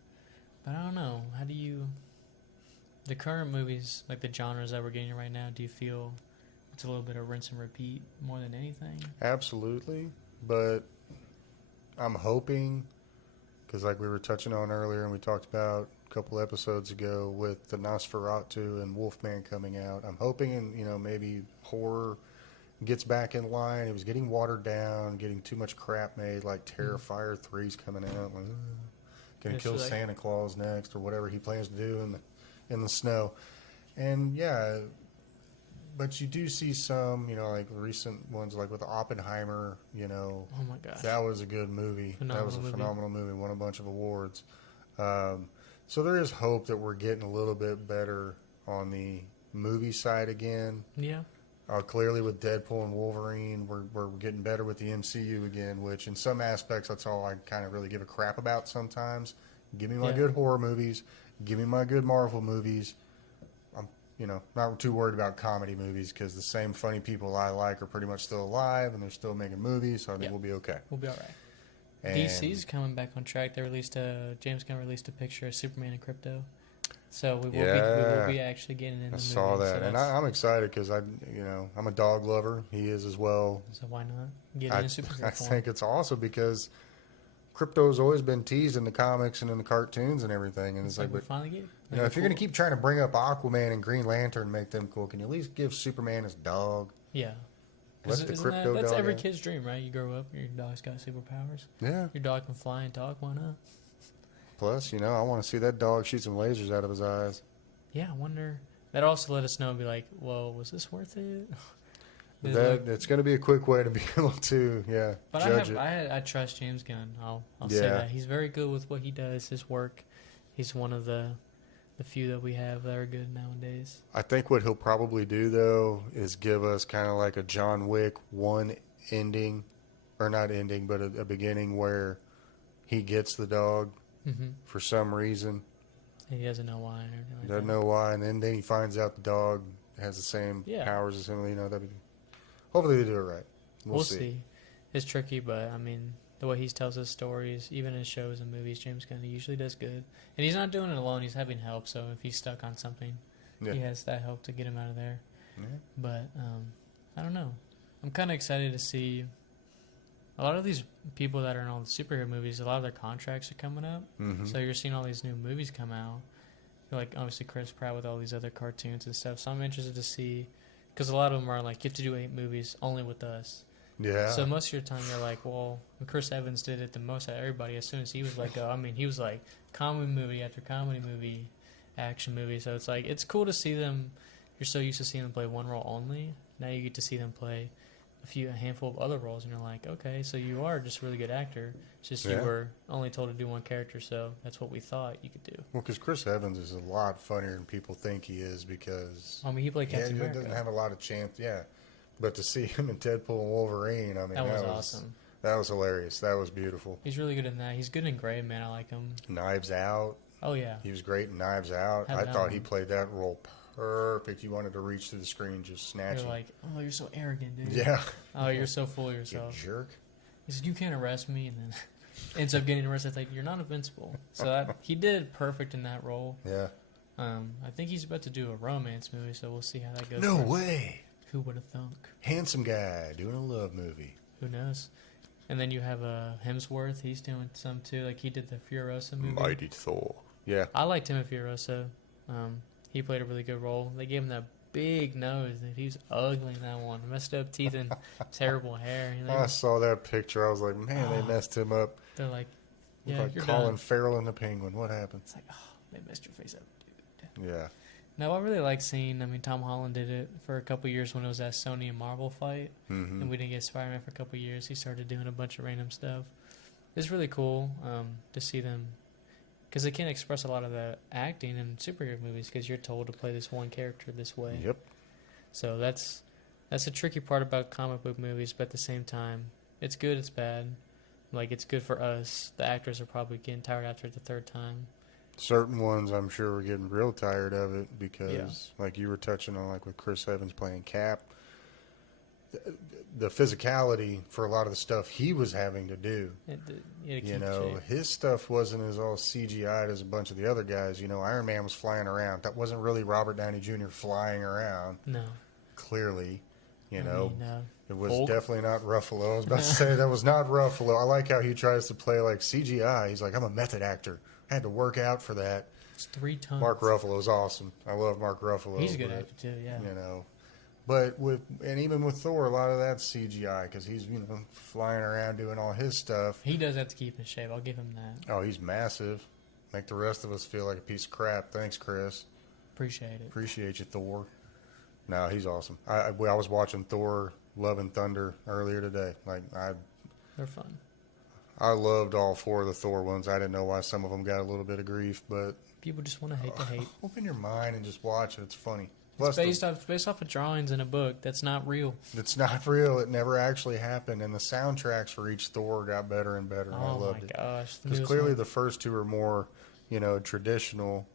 But I don't know. How do you... The current movies, like the genres that we're getting right now, do you feel it's a little bit of rinse and repeat more than anything? Absolutely. But I'm hoping, because like we were touching on earlier and we talked about a couple episodes ago with the Nosferatu and Wolfman coming out, I'm hoping, and you know, maybe horror gets back in line. It was getting watered down, getting too much crap made, like Terrifier 3's coming out. Like, gonna kill Santa Claus next or whatever he plans to do in the snow. And yeah, but you do see some, you know, like recent ones like with Oppenheimer, you know. Oh my gosh. That was a good movie. Phenomenal movie. Won a bunch of awards. So there is hope that we're getting a little bit better on the movie side again. Yeah. Clearly with Deadpool and Wolverine, we're getting better with the MCU again, which in some aspects that's all I kind of really give a crap about sometimes. Give me my good horror movies. Give me my good Marvel movies. I'm, you know, not too worried about comedy movies because the same funny people I like are pretty much still alive and they're still making movies, so I think we'll be okay. We'll be all right. And DC's coming back on track. They released James Gunn released a picture of Superman and Crypto. So we will be actually getting in the movie. I saw that, so and I'm excited because I'm a dog lover. He is as well. So why not get in Superman? I think it's awesome because Crypto's always been teased in the comics and in the cartoons and everything, and it's like, we finally get it. You know, if you're gonna keep trying to bring up Aquaman and Green Lantern and make them cool, can you at least give Superman his dog? Yeah. Let the Crypto that's dog every out. kid's dream, right? You grow up, your dog's got superpowers. Yeah. Your dog can fly and talk. Why not? Plus, you know, I want to see that dog shoot some lasers out of his eyes. Yeah, I wonder. That also let us know and be like, well, was this worth it? It's going to be a quick way to be able to But judge it. I trust James Gunn. I'll say Yeah. that he's very good with what he does. His work. He's one of the few that we have that are good nowadays. I think what he'll probably do though is give us kind of like a John Wick 1 ending, or not ending, but a beginning where he gets the dog for some reason. And he doesn't know why. Or anything like Doesn't that. know why, and then he finds out the dog has the same Yeah. powers as him. Hopefully they do it right. We'll see. It's tricky, but I mean, the way he tells his stories, even in shows and movies, James Gunn usually does good. And he's not doing it alone. He's having help. So if he's stuck on something, he has that help to get him out of there. Yeah. But I don't know. I'm kind of excited to see a lot of these people that are in all the superhero movies. A lot of their contracts are coming up. So you're seeing all these new movies come out. Like obviously Chris Pratt with all these other cartoons and stuff. So I'm interested to see, because a lot of them are like, you have to do 8 movies only with us. Yeah. So most of your time you're like, well, Chris Evans did it the most out of everybody as soon as he was let go. I mean, he was like comedy movie after comedy movie, action movie. So it's like, it's cool to see them. You're so used to seeing them play one role only. Now you get to see them play a handful of other roles, and you're like, okay, so you are just a really good actor. It's just you were only told to do one character, so that's what we thought you could do. Well, because Chris Evans is a lot funnier than people think he is, because I mean, he played Captain America. He doesn't have a lot of chance, But to see him in Deadpool and Wolverine, I mean, that was awesome. That was hilarious. That was beautiful. He's really good in that. He's good in Gray Man. I like him. Knives Out. Oh, yeah. He was great in Knives Out. I thought he played that role perfect. You wanted to reach through the screen, just snatch You're him. like, oh, you're so arrogant, dude. Yeah. Oh, you're so full of yourself. You jerk. He said, you can't arrest me, and then ends up getting arrested. It's like, you're not invincible. So he did perfect in that role. Yeah. I think he's about to do a romance movie, so we'll see how that goes. No way. Who would have thunk? Handsome guy doing a love movie. Who knows? And then you have Hemsworth. He's doing some too. Like he did the Furiosa movie. Mighty Thor. Yeah. I liked him in Furiosa. He played a really good role. They gave him that big nose. He was ugly in that one. Messed up teeth and terrible hair. I saw that picture. I was like, man, they messed him up. They're like, yeah, like you're Colin done. Farrell in The Penguin. What happened? It's like, oh, they messed your face up, dude. Yeah. Now, I really like seeing, Tom Holland did it for a couple years when it was that Sony and Marvel fight. And we didn't get Spider-Man for a couple years. He started doing a bunch of random stuff. It's really cool to see them, because they can't express a lot of the acting in superhero movies because you're told to play this one character this way. Yep. So that's the tricky part about comic book movies, but at the same time, it's good, it's bad. Like, it's good for us. The actors are probably getting tired after the third time. Certain ones, I'm sure, were getting real tired of it because, like you were touching on, like with Chris Evans playing Cap, the physicality for a lot of the stuff he was having to do. His stuff wasn't as all CGI'd as a bunch of the other guys. Iron Man was flying around. That wasn't really Robert Downey Jr. flying around. No. Clearly, no. It was Hulk? Definitely not Ruffalo. I was about to say that was not Ruffalo. I like how he tries to play like CGI. He's like, I'm a method actor. I had to work out for that. It's 3 tons. Mark Ruffalo's awesome. I love Mark Ruffalo. He's a good actor too, yeah. But even with Thor, a lot of that's CGI because he's flying around doing all his stuff. He does have to keep in shape. I'll give him that. Oh, he's massive. Make the rest of us feel like a piece of crap. Thanks, Chris. Appreciate it. Appreciate you, Thor. No, he's awesome. I was watching Thor: Love and Thunder earlier today. They're fun. I loved all 4 of the Thor ones. I didn't know why some of them got a little bit of grief, but people just want to hate to hate. Open your mind and just watch it. It's funny. It's based off of drawings in a book. That's not real. It's not real. It never actually happened. And the soundtracks for each Thor got better and better. And I loved it. Oh my gosh! Because clearly the first 2 are more, traditional,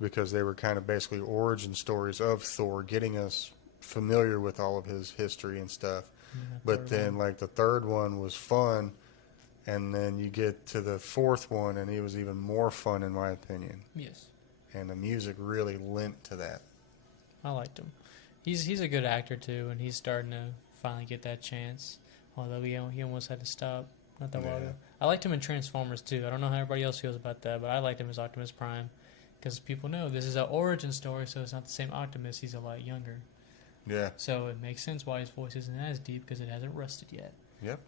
because they were kind of basically origin stories of Thor, getting us familiar with all of his history and stuff. But then, like, the third one was fun. And then you get to the 4th one, and he was even more fun, in my opinion. Yes. And the music really lent to that. I liked him. He's a good actor too, and he's starting to finally get that chance. Although he almost had to stop not that while ago. I liked him in Transformers too. I don't know how everybody else feels about that, but I liked him as Optimus Prime because people know this is an origin story, so it's not the same Optimus. He's a lot younger. Yeah. So it makes sense why his voice isn't as deep because it hasn't rusted yet. Yep.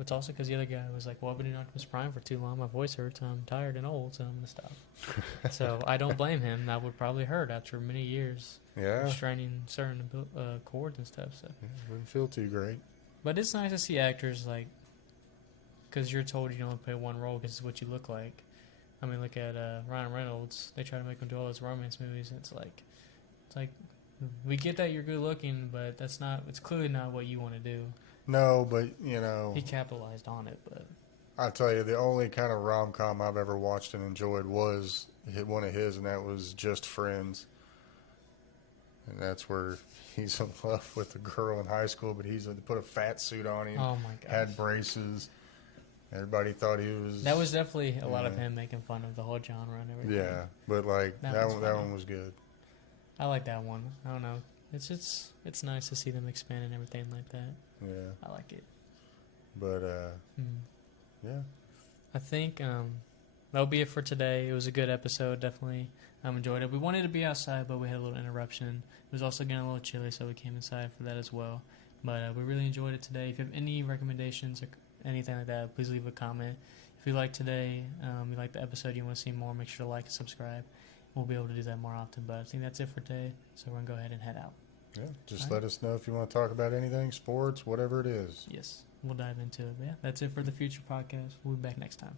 It's also because the other guy was like, well, I've been in Optimus Prime for too long. My voice hurts. I'm tired and old, so I'm going to stop. So I don't blame him. That would probably hurt after many years. Yeah. Straining certain chords and stuff. So. Yeah, it wouldn't feel too great. But it's nice to see actors like, because you're told you only play one role because it's what you look like. I mean, look at Ryan Reynolds. They try to make him do all those romance movies, and it's like, we get that you're good looking, but it's clearly not what you want to do. No, but, He capitalized on it, but. I'll tell you, the only kind of rom-com I've ever watched and enjoyed was one of his, and that was Just Friends. And that's where he's in love with a girl in high school, but he's put a fat suit on him. Oh, my gosh. Had braces. Everybody thought he was... That was definitely a lot of him making fun of the whole genre and everything. Yeah, but, like, that one was good. I like that one. I don't know. It's nice to see them expand and everything like that. Yeah. I like it. But, yeah. I think that'll be it for today. It was a good episode, definitely. I enjoyed it. We wanted to be outside, but we had a little interruption. It was also getting a little chilly, so we came inside for that as well. But we really enjoyed it today. If you have any recommendations or anything like that, please leave a comment. If you like today, you like the episode, you want to see more, make sure to like and subscribe. We'll be able to do that more often. But I think that's it for today, so we're going to go ahead and head out. Yeah, just let us know if you want to talk about anything, sports, whatever it is. Yes, we'll dive into it. But yeah, that's it for the Future Podcast. We'll be back next time.